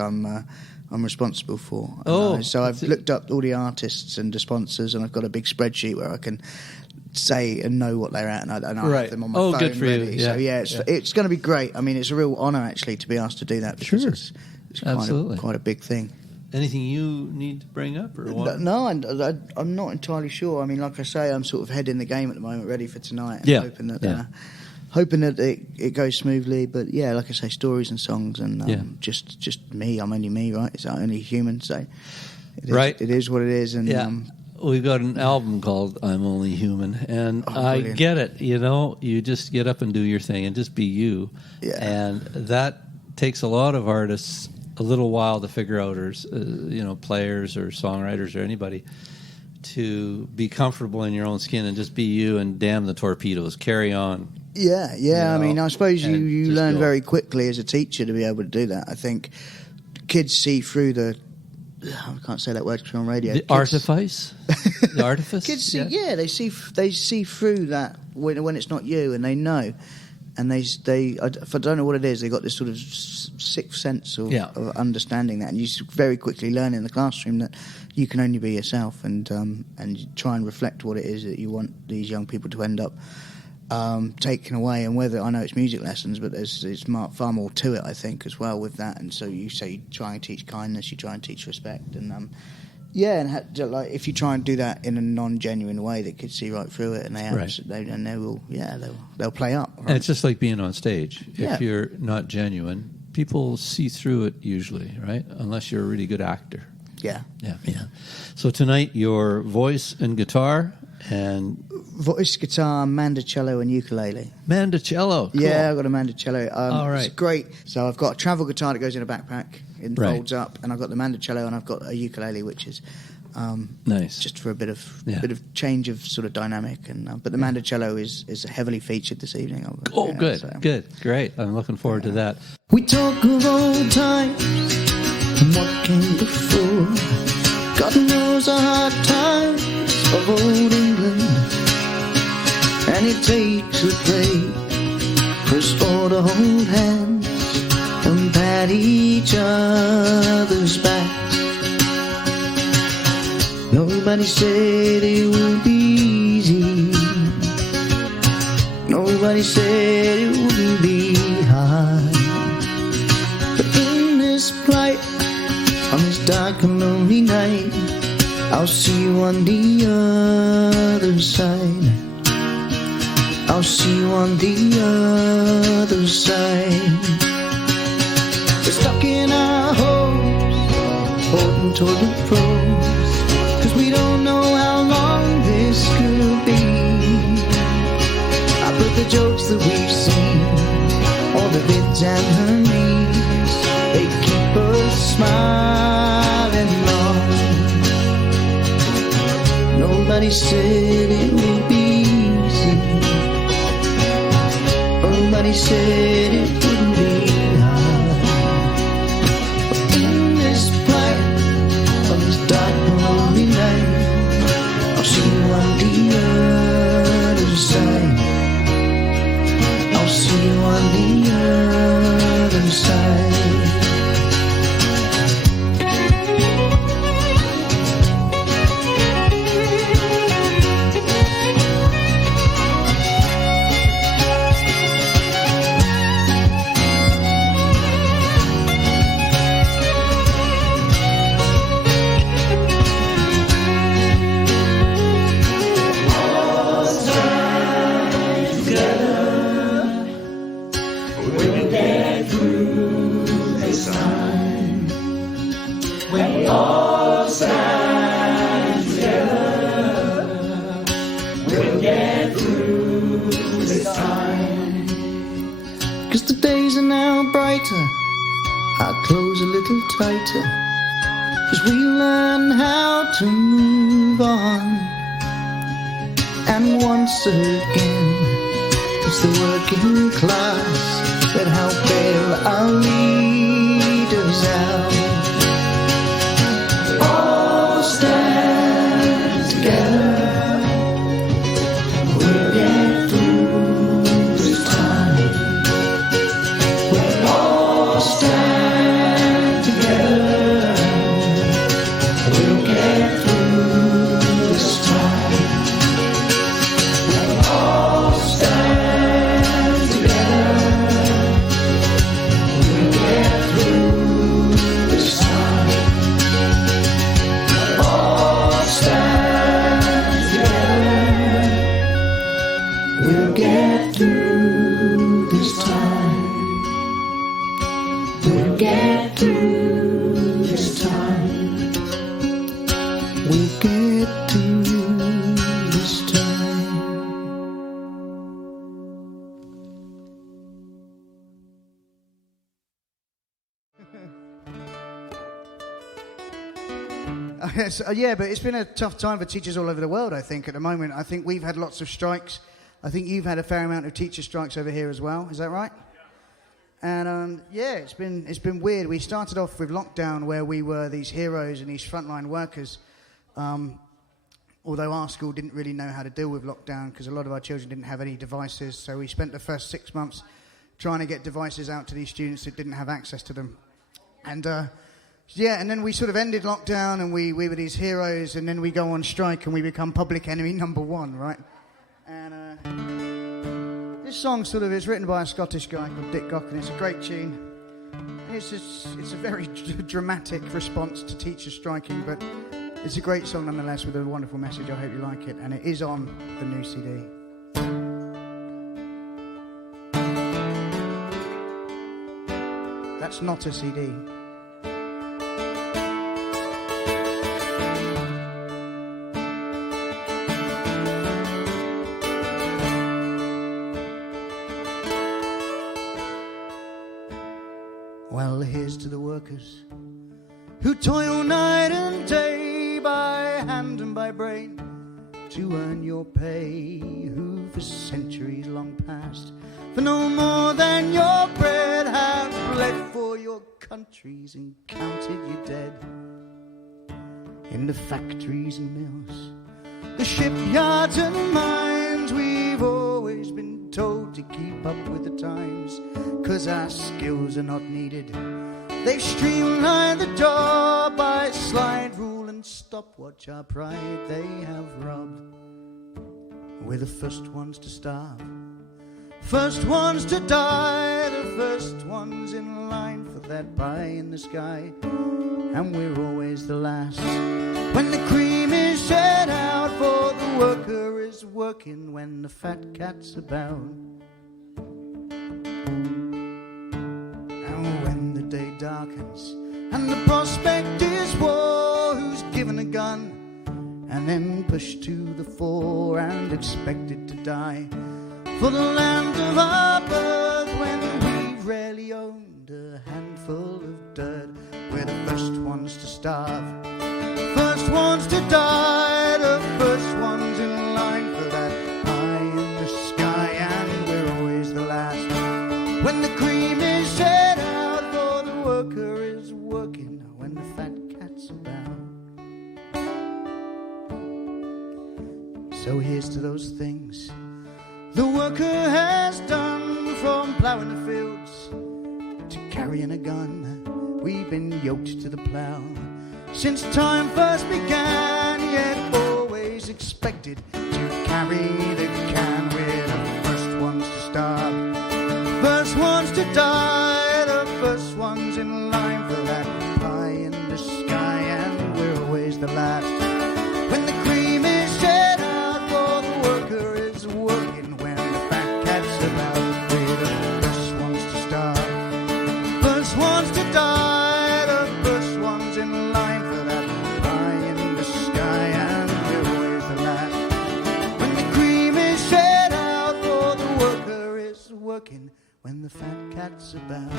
I'm responsible for. Oh, So I've that's it. looked up all the artists and the sponsors, and I've got a big spreadsheet where I can say and know what they're at, and I Right. have them on my Oh, phone good for you. ready. Yeah. So yeah, it's going to be great. I mean, it's a real honour actually to be asked to do that. Because Sure. it's Absolutely. quite a big thing. Anything you need to bring up or what? No, I'm not entirely sure. I mean, like I say, I'm sort of head in the game at the moment, ready for tonight, and Yeah. hoping that it goes smoothly. But yeah, like I say, stories and songs, and Yeah. just me. I'm only me, right? It's only human, so Right. It is what it is, and Yeah. We've got an album called I'm Only Human, and I brilliant. get it. You just get up and do your thing and just be you. Yeah. And that takes a lot of artists a little while to figure out, or players or songwriters or anybody, to be comfortable in your own skin and just be you and damn the torpedoes, carry on. Yeah. I know, mean, I suppose you and just learn go. very quickly as a teacher to be able to do that. I think kids see through the. I can't say that word because we're on radio. The Kids- artifice? The artifice? Kids see, they see through that when it's not you, and they know, and I don't know what it is. They got this sort of sixth sense of understanding that, and you very quickly learn in the classroom that you can only be yourself, and you try and reflect what it is that you want these young people to end up taken away. And whether I know it's music lessons, but there's far more to it, I think, as well with that. And so you try and teach kindness, you try and teach respect, and like if you try and do that in a non-genuine way, they could see right through it, and they'll play up. Right? And it's just like being on stage. Yeah. If you're not genuine, people see through it usually, right? Unless you're a really good actor. Yeah. So tonight, your voice and guitar and Voice, guitar, mandocello, and ukulele. mandocello. Cool. Yeah, I've got a mandocello. All right. It's great. So I've got a travel guitar that goes in a backpack, it Right. folds up, and I've got the mandocello, and I've got a ukulele, which is Nice. just for a bit of change of sort of dynamic. And but the mandocello is heavily featured this evening. Oh, Yeah, good, so- good, great. I'm looking forward to that. We talk of old times and what came before. God knows the hard times of old England, and it takes a play for us all to hold hands and pat each other's backs. Nobody said it would be easy. Nobody said it wouldn't be hard. But in this plight, on this dark and lonely night, I'll see you on the other side. I'll see you on the other side. We're stuck in our homes, holding toward the pros, 'cause we don't know how long this could be. I put the jokes that we've seen, all the bids and the knees, they keep us smiling on. Nobody said it would be easy. Nobody said it wouldn't be hard. But in this plight, on this dark and lonely night, I'll see you on the other side. I'll see you on the other side. days are now brighter, our clothes a little tighter, as we learn how to move on. And once again, it's the working class that help bail our leaders out. All stand together, we'll get through this time. We'll all stand together, we'll get through this time. We'll all stand together, we'll get through this time. We'll all stand together, we'll get through this time. We'll get through this time. We'll get through this time. Yes, yeah, but it's been a tough time for teachers all over the world, I think, at the moment. I think we've had lots of strikes. I think you've had a fair amount of teacher strikes over here as well. Is that right? And yeah, it's been weird. We started off with lockdown where we were these heroes and these frontline workers. Although our school didn't really know how to deal with lockdown because a lot of our children didn't have any devices. So we spent the first 6 months trying to get devices out to these students that didn't have access to them. And yeah, and then we sort of ended lockdown and we were these heroes, and then we go on strike and we become public enemy number one, right? And this song sort of is written by a Scottish guy called Dick Gock, and it's a great tune. It's a very dramatic response to teachers striking, but it's a great song nonetheless with a wonderful message. I hope you like it, and it is on the new CD. That's not a CD. Well, here's to the workers who toil night and day by hand and by brain to earn your pay, who for centuries long past for no more than your bread have bled for your countries and counted you dead. In the factories and mills, the shipyards and mines, we've always been told to keep up with the times, 'cause our skills are not needed. They've streamlined the job by slide rule and stopwatch. Our pride they have robbed. We're the first ones to starve, first ones to die, the first ones in line for that pie in the sky. And we're always the last when the cream is shed out, for the worker is working when the fat cat's about. And when the day darkens and the prospect is war, who's given a gun and then pushed to the fore and expected to die for the land of our birth, when we rarely owned a handful of dirt? We're the first ones to starve, first ones to die, the first ones in line for that pie in the sky. And we're always the last when the cream is shed out, for the worker is working when the fat cat's about. So here's to those things the worker has done, from ploughing the fields to carrying a gun. We've been yoked to the plough since time first began, yet always expected to carry the can. We're the first ones to starve, first ones to die, the first ones in line for that pie in the sky. And we're always the last when the cream is shed out, for the worker is working when the fat cat's about. We're the first ones to starve, first ones to die, the first ones in line for that pie in the sky. And we're always the last when the cream is shed out, for the worker is working when the fat cat that's about.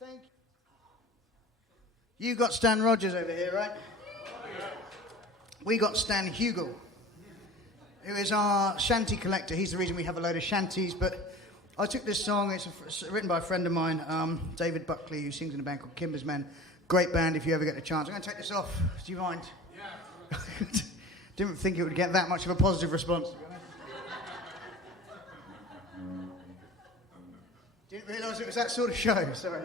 Thank you. You got Stan Rogers over here, right? We got Stan Hugel, who is our shanty collector. He's the reason we have a load of shanties, but I took this song. It's written by a friend of mine, David Buckley, who sings in a band called Kimber's Men. Great band if you ever get the chance. I'm going to take this off. Do you mind? Yeah. Didn't think it would get that much of a positive response, to be honest. Didn't realise it was that sort of show, sorry.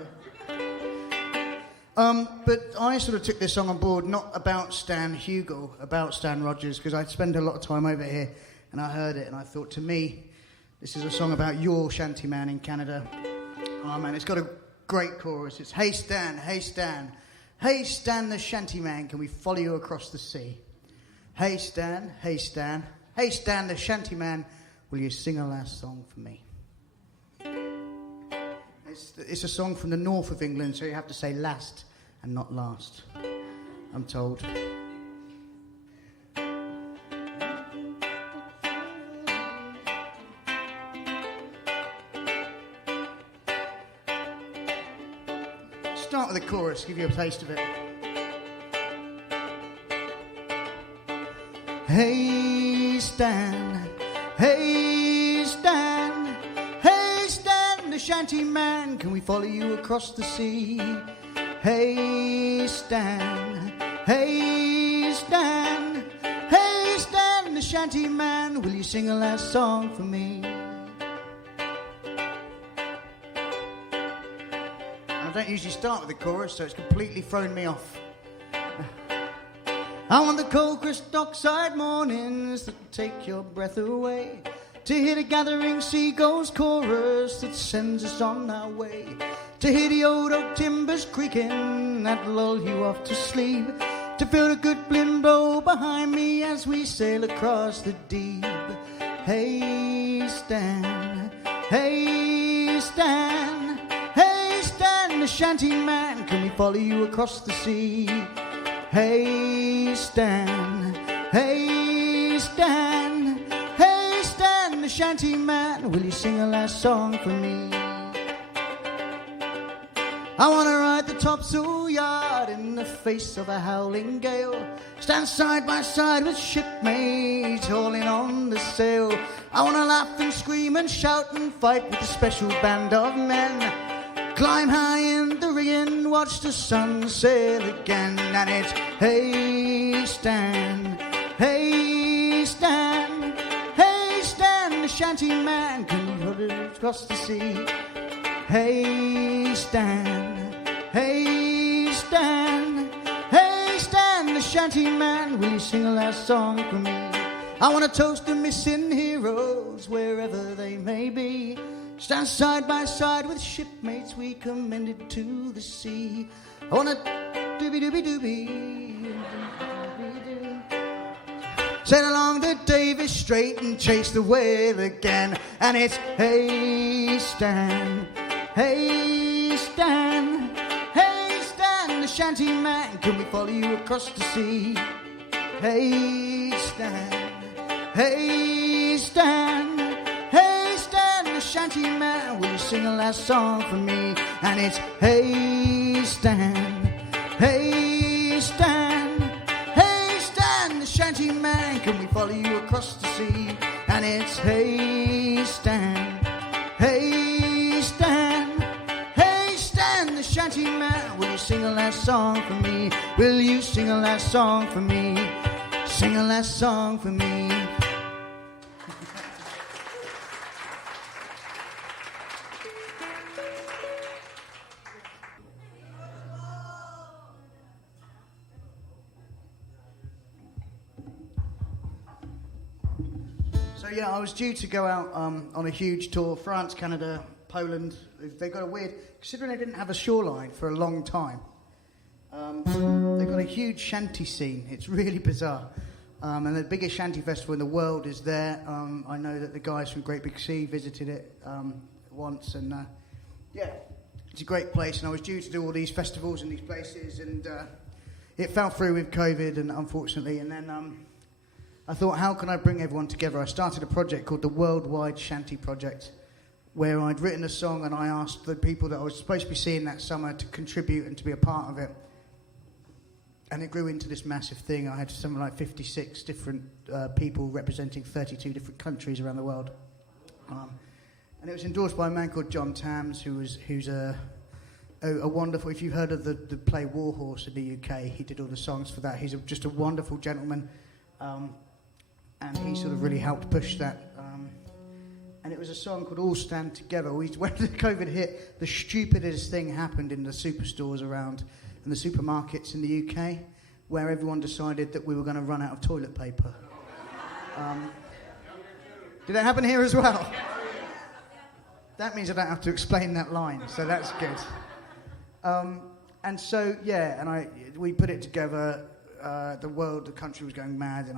But I sort of took this song on board, not about Stan Hugel, about Stan Rogers, because I'd spend a lot of time over here, and I heard it, and I thought, to me, this is a song about your shanty man in Canada. Oh, man, it's got a great chorus. It's, hey, Stan, hey, Stan. Hey, Stan the shanty man, can we follow you across the sea? Hey, Stan, hey, Stan. Hey, Stan the shanty man, will you sing a last song for me? It's a song from the north of England, so you have to say last and not last, I'm told. Start with the chorus, give you a taste of it. Hey Stan, hey Stan, hey Stan the shanty man, can we follow you across the sea? Hey Stan, hey Stan, hey Stan the shanty man, will you sing a last song for me? I don't usually start with the chorus, so it's completely thrown me off. I want the cold crisp dockside mornings that take your breath away, to hear the gathering seagulls chorus that sends us on our way, to hear the old oak timbers creaking that lull you off to sleep, to feel the good wind blow behind me as we sail across the deep. Hey Stan, hey Stan, hey Stan the shanty man, can we follow you across the sea? Hey Stan, hey Stan, hey Stan the shanty man, will you sing a last song for me? I wanna ride the topsail yard in the face of a howling gale, stand side by side with shipmates hauling on the sail. I wanna laugh and scream and shout and fight with a special band of men, climb high in the rigging, watch the sun sail again. And it's hey Stan, hey Stan, hey Stan the shanty man, can you hold it across the sea? Hey Stan, hey Stan, hey Stan the shanty man, will you sing a last song for me? I want to toast the missing heroes wherever they may be, stand side by side with shipmates we commended to the sea. I want to doobie-doobie-doobie, sail along the Davis Strait and chase the whale again. And it's hey Stan, hey Stan, hey Stan the shanty man, can we follow you across the sea? Hey Stan, hey Stan, hey Stan the shanty man, will you sing a last song for me? And it's hey Stan, hey Stan, hey Stan the shanty man, can we follow you across the sea? And it's hey Stan, hey Stan, hey Stan the shanty man, will you sing a last song for me? Will you sing a last song for me? Sing a last song for me. So yeah, I was due to go out on a huge tour, France, Canada, Poland. They've got a weird, considering they didn't have a shoreline for a long time, they've got a huge shanty scene. It's really bizarre. And the biggest shanty festival in the world is there. I know that the guys from Great Big Sea visited it once, and yeah, it's a great place. And I was due to do all these festivals in these places, and it fell through with COVID, and unfortunately, and then I thought, how can I bring everyone together? I started a project called the Worldwide Shanty Project, where I'd written a song and I asked the people that I was supposed to be seeing that summer to contribute and to be a part of it. And it grew into this massive thing. I had something like 56 different people representing 32 different countries around the world. And it was endorsed by a man called John Tams, who's a wonderful, if you've heard of the play Warhorse in the UK, he did all the songs for that. He's just a wonderful gentleman. And he sort of really helped push that. And it was a song called All Stand Together. When the COVID hit, the stupidest thing happened in the superstores around and the supermarkets in the UK, where everyone decided that we were going to run out of toilet paper. Did that happen here as well? That means I don't have to explain that line, so that's good. And so, yeah, and we put it together. The country was going mad, and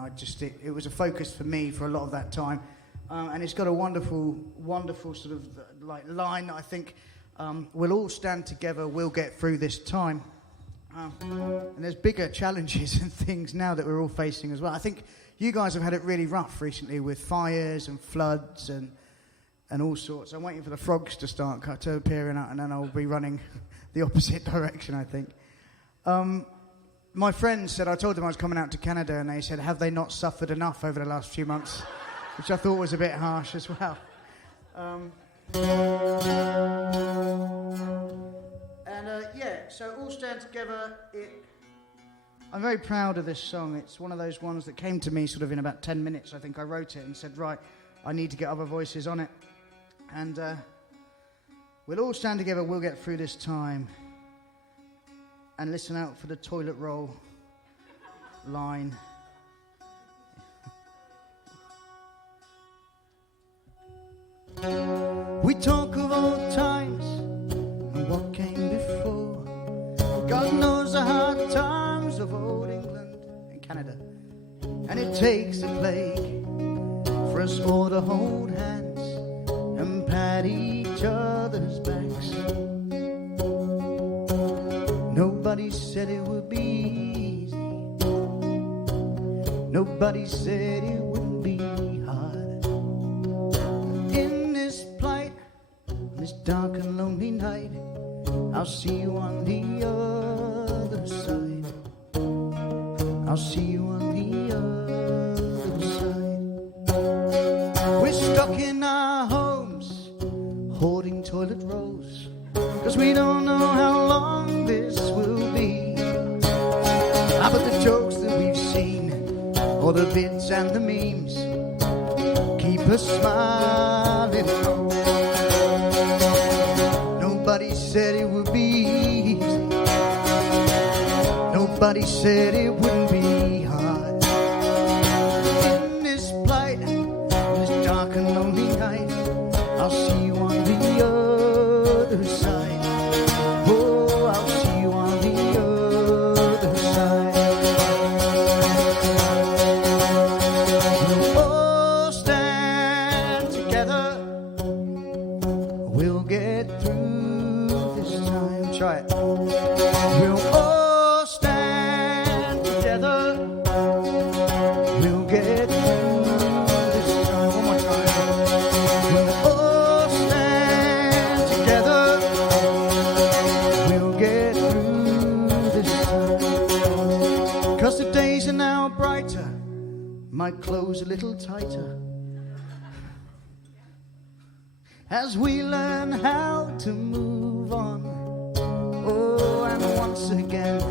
it was a focus for me for a lot of that time. And it's got a wonderful, wonderful sort of like line that I think we'll all stand together, we'll get through this time. And there's bigger challenges and things now that we're all facing as well. I think you guys have had it really rough recently with fires and floods and all sorts. I'm waiting for the frogs to start to appear, and then I'll be running the opposite direction, I think. My friends said, I told them I was coming out to Canada, and they said, have they not suffered enough over the last few months? Which I thought was a bit harsh as well. So All Stand Together. I'm very proud of this song. It's one of those ones that came to me sort of in about 10 minutes. I think I wrote it and said, right, I need to get other voices on it. And we'll all stand together, we'll get through this time. And listen out for the toilet roll line. We talk of old times and what came before. God knows the hard times of old England and Canada. And it takes a plague for us all to hold hands and pat each other's backs. Nobody said it would be easy. Nobody said it wouldn't be hard. In this plight, this dark and lonely night, I'll see you on the other side. I'll see you on the other side. We're stuck in our homes, hoarding toilet rolls, 'cause we don't know how long this will be. But the jokes that we've seen, all the bits and the memes, keep us smiling. Nobody said it would be easy. Nobody said it wouldn't be hard. In this plight, this dark and lonely night, I'll see you on the other side. Oh, I'll see you on the other side. We'll all stand together. We'll get through this time. Try it. We'll all stand together. We'll get through this time. One more time. We'll all stand together. We'll get through this time. 'Cause the days are now brighter, might close a little tighter, as we learn how to move on. Oh, and once again,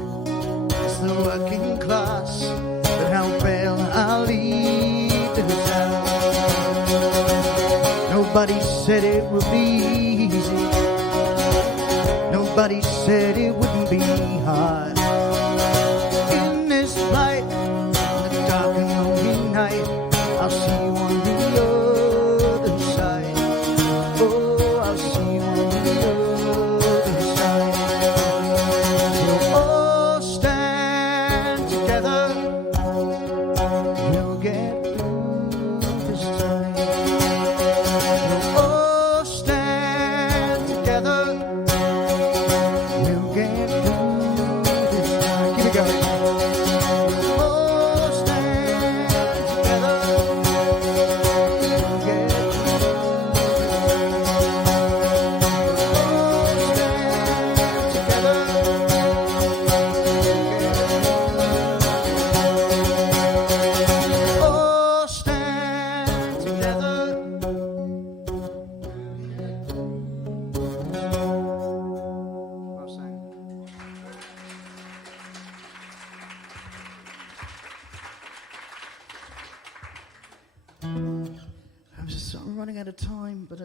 it's the working class that help bail our leaders out. Nobody said it would be easy. Nobody said it wouldn't be hard. In this light, the dark and lonely night, I'll see you on the other side. Oh, I'll see you on the other side. We'll all stand together. We'll get through this time. We'll all stand together. We'll get through this together. Well sang. I'm running out of time, but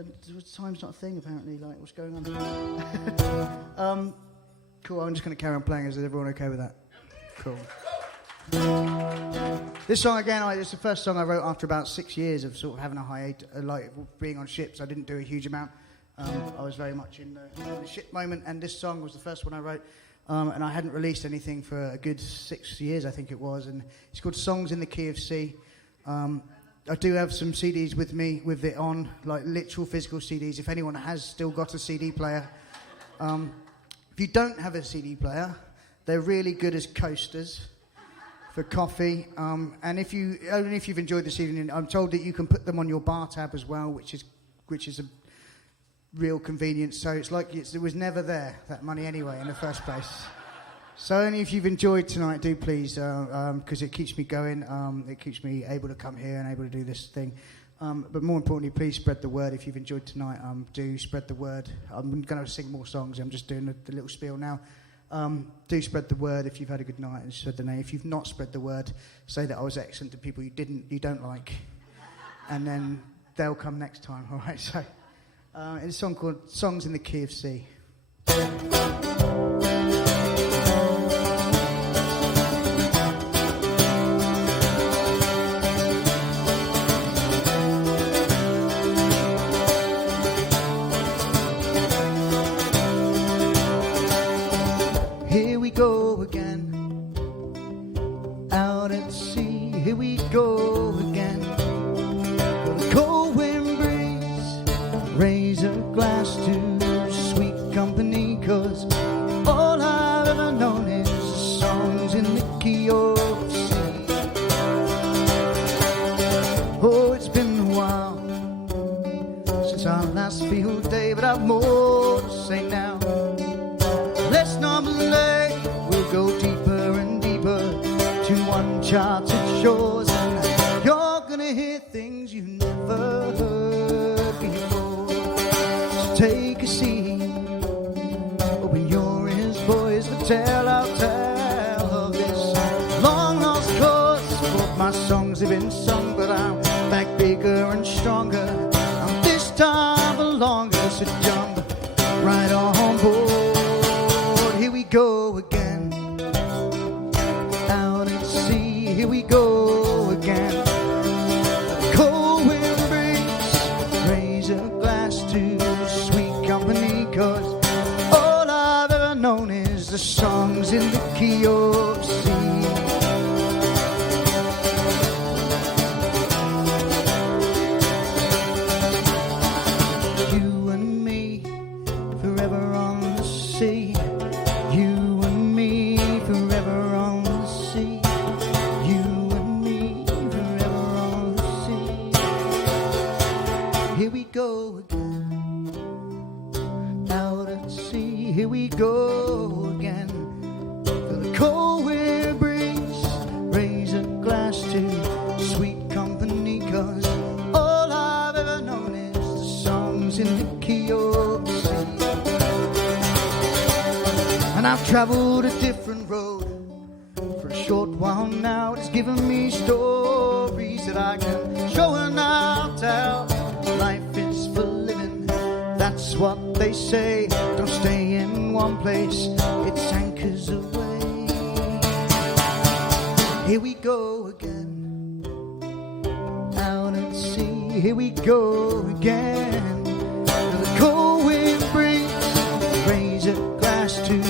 time's not a thing apparently. Like, what's going on? Cool. I'm just going to carry on playing. Is everyone okay with that? Cool. This song again, it's the first song I wrote after about 6 years of sort of having a hiatus, like being on ships. I didn't do a huge amount. I was very much in the ship moment, and this song was the first one I wrote. And I hadn't released anything for a good 6 years, I think it was. And it's called Songs in the Key of C. I do have some CDs with me with it on, like literal physical CDs, if anyone has still got a CD player. If you don't have a CD player, they're really good as coasters for coffee. And only if you've enjoyed this evening, I'm told that you can put them on your bar tab as well, which is a real convenience. So it's like it was never there, that money anyway, in the first place. So only if you've enjoyed tonight, do please, because it keeps me going. It keeps me able to come here and able to do this thing. But more importantly, please spread the word. If you've enjoyed tonight, do spread the word. I'm going to sing more songs. I'm just doing the little spiel now. Do spread the word if you've had a good night and spread the name. If you've not spread the word, say that I was excellent to people you don't like, and then they'll come next time. All right. So it's a song called "Songs in the Key of C." Here we go again, out at sea. Here we go again. The cold wind breeze, raise a glass to sweet company, 'cause all I've ever known is songs in the key of C. Oh, it's been a while since our last field day, but I've more to say now. Let's not delay, we'll go deeper and deeper to uncharted shores, and you're gonna hear things you've never heard before. So take a seat, open your ears, boys, but I'll tell of this long lost cause. Both my songs have been sung, but I'm back bigger and stronger, and this time for longer, so jump right on board. Here we go again, out at sea. Here we go again. Cold wind breeze, raise a glass to sweet company, 'cause all I've ever known is the songs in the key of C. You and me, forever on the sea. You and me, forever on the sea. You and me, forever on the sea. Here we go again, out at sea. Here we go again. For the cold wind breeze, raise a glass to sweet company, 'cause all I've ever known is the songs in the key of C. And I've travelled a different road for a short while now. It's given me stories that I can show and I'll tell. Life is for living, that's what they say. Don't stay in one place, it's anchors away. Here we go again, out at sea. Here we go again. The cold wind breeze, raise a glass to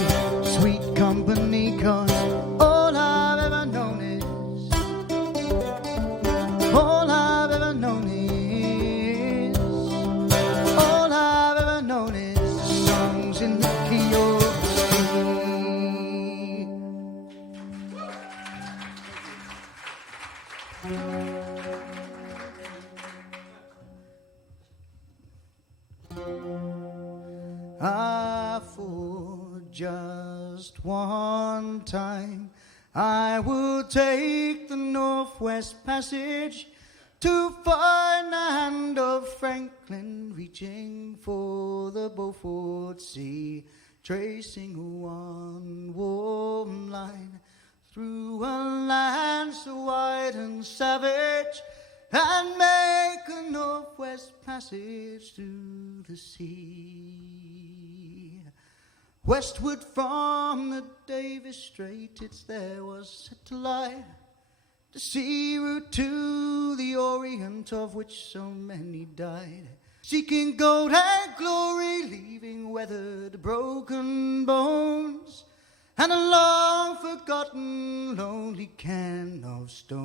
sweet company, 'cause all I've ever known is, all I've ever known is, all I've ever known is songs in the key of for just one time I will take the Northwest Passage to find the reaching for the Beaufort Sea, tracing one warm line through a land so wide and savage, and make a northwest passage through the sea. Westward from the Davis Strait, it's there was set to lie, the sea route to the Orient, of which so many died, seeking gold and glory, leaving weathered broken bones, and a long forgotten lonely can of stones.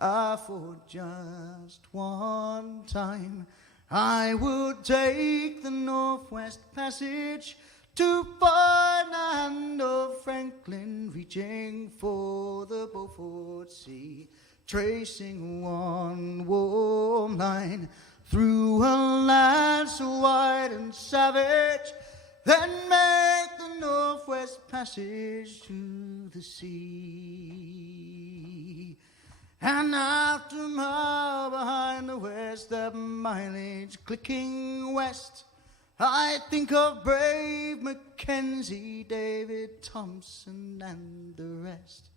Ah, for just one time I would take the Northwest Passage to Ferdinand of Franklin, reaching for the Beaufort Sea, tracing one warm line through a land so wide and savage, then make the Northwest Passage to the sea. And after a mile behind the west, that mileage clicking west, I think of brave Mackenzie, David Thompson, and the rest,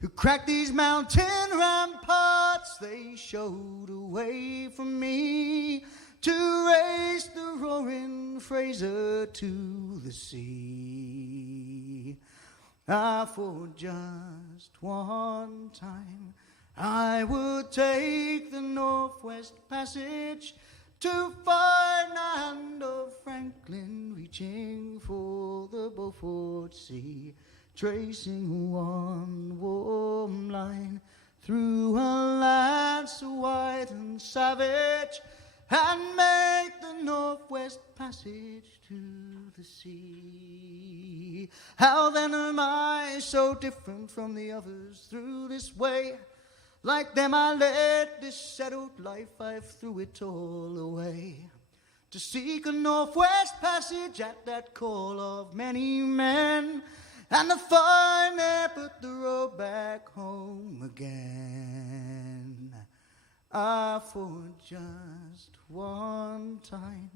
who cracked these mountain ramparts. They showed a way for me to race the roaring Fraser to the sea. Ah, for just one time I would take the Northwest Passage to Ferdinand of Franklin, reaching for the Beaufort Sea, tracing one warm line through a land so wide and savage, and make the Northwest Passage to the sea. How then am I so different from the others through this way? Like them I led this settled life, I threw it all away, to seek a Northwest Passage at that call of many men, and to find there but the road back home again. Ah, for just one time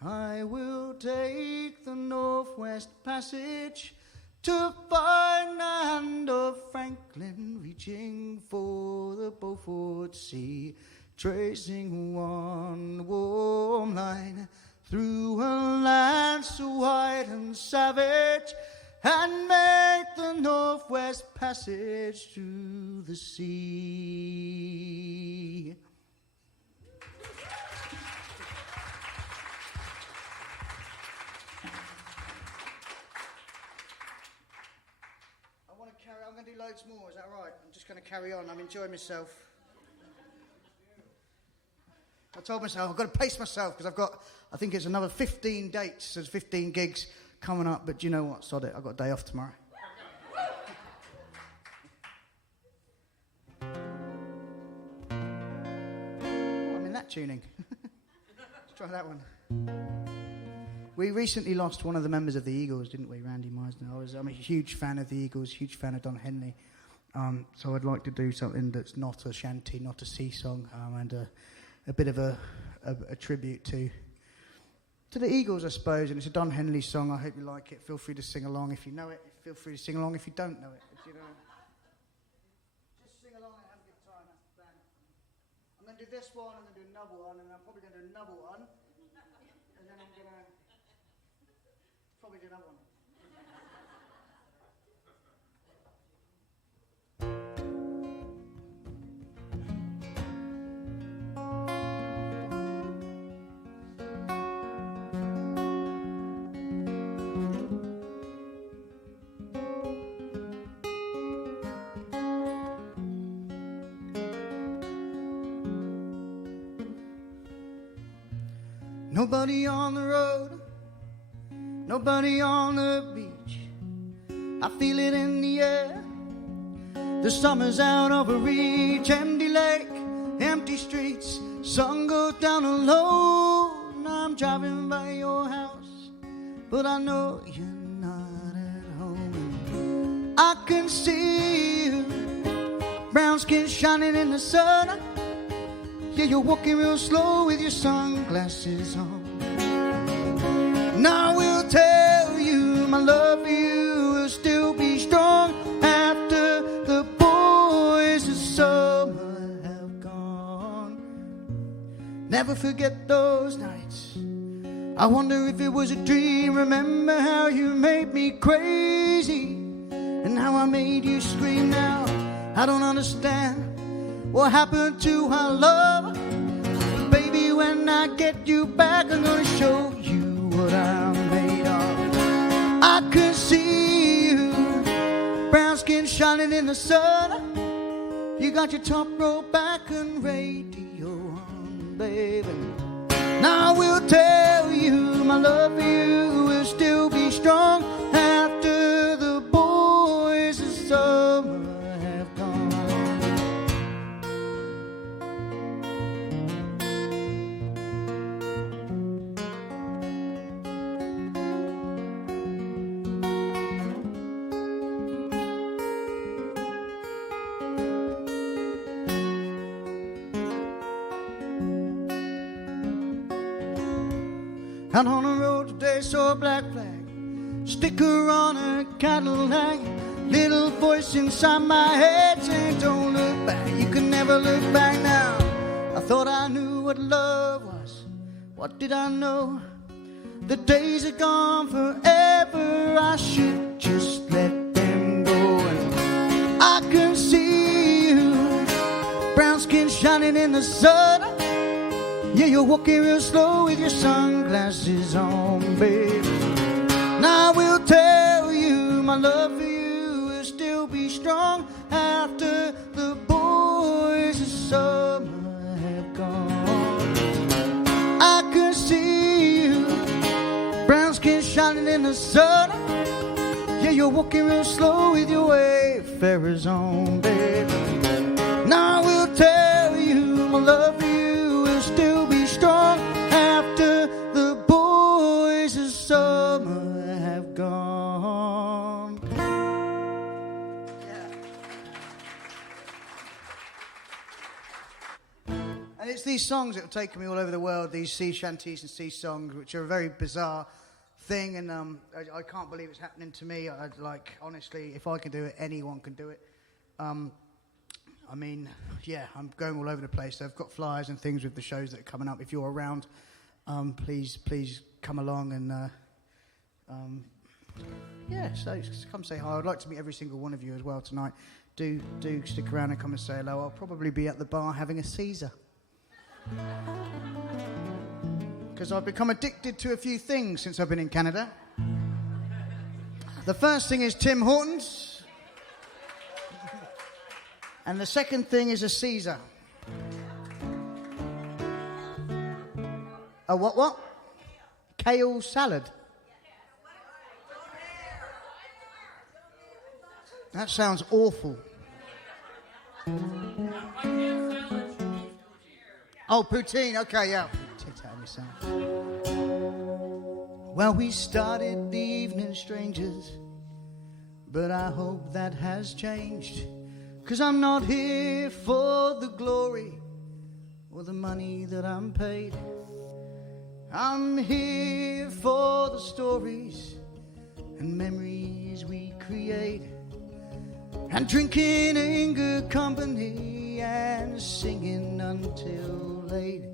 I will take the Northwest Passage to Ferdinand of Franklin, reaching for the Beaufort Sea, tracing one warm line through a land so wide and savage, and make the Northwest Passage to the sea. I'm going to do loads more, is that right? I'm just going to carry on. I'm enjoying myself. I told myself I've got to pace myself because I think it's another 15 dates. There's 15 gigs coming up, but do you know what? Sod it, I've got a day off tomorrow. I'm in that tuning. Let's try that one. We recently lost one of the members of the Eagles, didn't we, Randy Meisner? I'm a huge fan of the Eagles, huge fan of Don Henley. So I'd like to do something that's not a shanty, not a sea song, and a bit of a tribute to the Eagles, I suppose. And it's a Don Henley song. I hope you like it. Feel free to sing along if you know it. Feel free to sing along if you don't know it. You know, just sing along and have a good time. That's the plan. I'm going to do this one, I'm going to do another one, and I'm probably going to do another one. And then I'm going to probably do another one. Nobody on the road, nobody on the beach. I feel it in the air. The summer's out of reach. Empty lake, empty streets. Sun goes down low. Now I'm driving by your house, but I know you're not at home. I can see you, brown skin shining in the sun. Yeah, you're walking real slow with your sunglasses on. And I will tell you my love for you will still be strong after the boys of summer have gone. Never forget those nights. I wonder if it was a dream. Remember how you made me crazy and how I made you scream. Now I don't understand what happened to our love. But baby, when I get you back, I'm gonna show you what I'm made of. I can see you, brown skin shining in the sun. You got your top row back and radio on, baby. Now I will tell you my love for you will still be strong after the boys of summer have gone. Out on the road today, saw a black flag, sticker on a Cadillac. Little voice inside my head saying, don't look back, you can never look back now. I thought I knew what love was, what did I know? The days are gone forever, I should just let them go. And I can see you, brown skin shining in the sun. Yeah, you're walking real slow with your sunglasses on, baby. Now I will tell you my love for you will still be strong after the boys of summer have gone. I can see you, brown skin shining in the sun. Yeah, you're walking real slow with your wayfarers on, baby. Now I will tell you my love for you will still be strong after the boys of summer have gone. And it's these songs that have taken me all over the world, these sea shanties and sea songs, which are a very bizarre thing, and I can't believe it's happening to me. Honestly, if I can do it, anyone can do it. I mean, yeah, I'm going all over the place. I've got flyers and things with the shows that are coming up. If you're around, please come along and, yeah, so come say hi. I'd like to meet every single one of you as well tonight. Do stick around and come and say hello. I'll probably be at the bar having a Caesar. Because I've become addicted to a few things since I've been in Canada. The first thing is Tim Hortons. And the second thing is a Caesar. A what? Kale salad. That sounds awful. Oh, poutine. Okay, yeah. Tit out of yourself. Well, we started the evening strangers, but I hope that has changed. 'Cause I'm not here for the glory or the money that I'm paid. I'm here for the stories and memories we create, and drinking in good company and singing until late.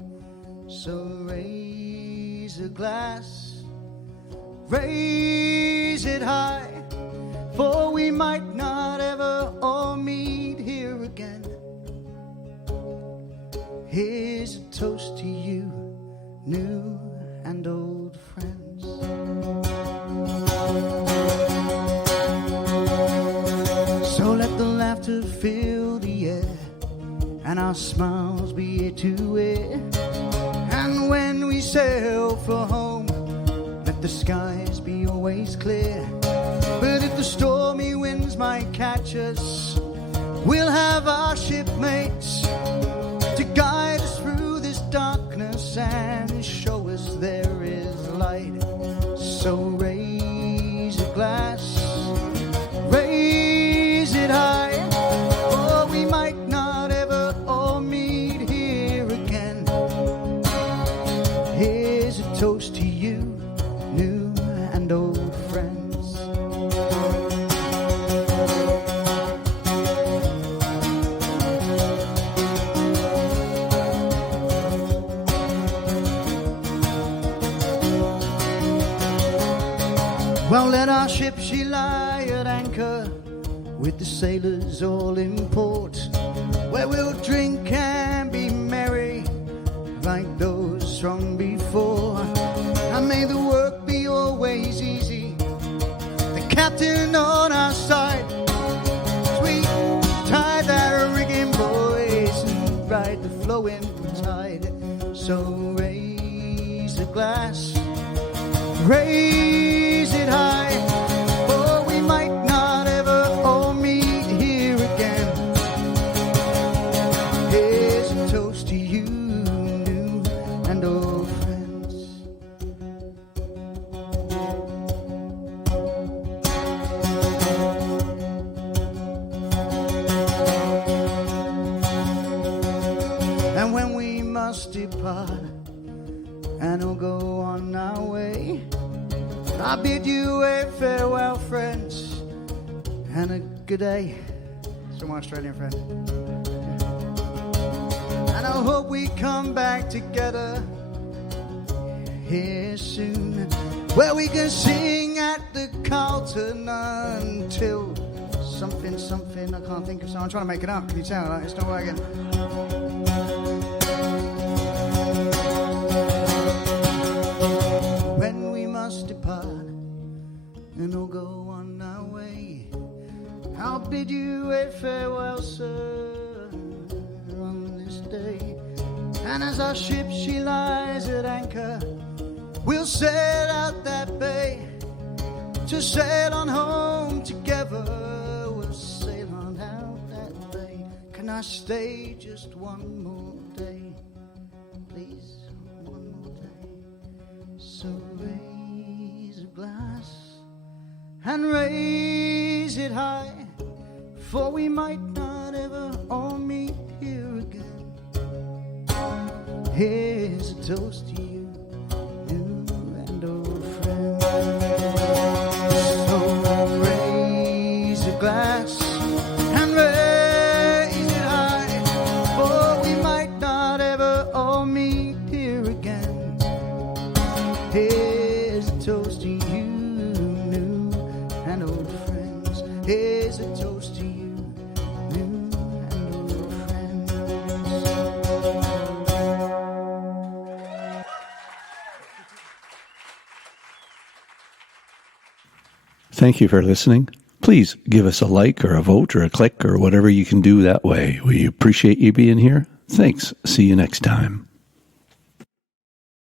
So raise a glass, raise it high, for we might not ever all meet here again. Here's a toast to you, new and old friends. So let the laughter fill the air, and our smiles be here to wear. And when we sail for home, let the skies be always clear. But if the stormy winds might catch us, we'll have our shipmates to guide us through this darkness and show us there is light. So raise a glass, raise it high, or we might not ever all meet here again. toast to you, new and old friends. Well, let our ship she lie at anchor, with the sailors all in port, where we'll drink and be merry like those strong before. And may the work be always easy, the captain on our side. Sweet tie that rigging, boys, and ride the flowing tide. So raise a glass, raise it high, for we might not ever all meet here again. Here's a toast to you, new and old friends. And when we must depart and we'll go on our way, I bid you a farewell, friends, and a good day. So my Australian friend. And I hope we come back together here soon, where we can sing at the Carleton until something, I can't think of something. I'm trying to make it up, can you tell? Like, it's not working. When we must depart and all go on our way, I'll bid you a farewell, sir, on this day. And as our ship she lies at anchor, we'll sail out that bay to sail on home together. We'll sail on out that bay. Can I stay just one more day, please? One more day. So raise a glass and raise it high, for we might not ever all meet here again. Here's a toast to you, new and old friends. So raise a glass and raise it high, for we might not ever all meet here again. Here's a toast to you, new and old friends. Here's a toast to you, new and old friends. Thank you for listening. Please give us a like or a vote or a click or whatever you can do that way. We appreciate you being here. Thanks. See you next time.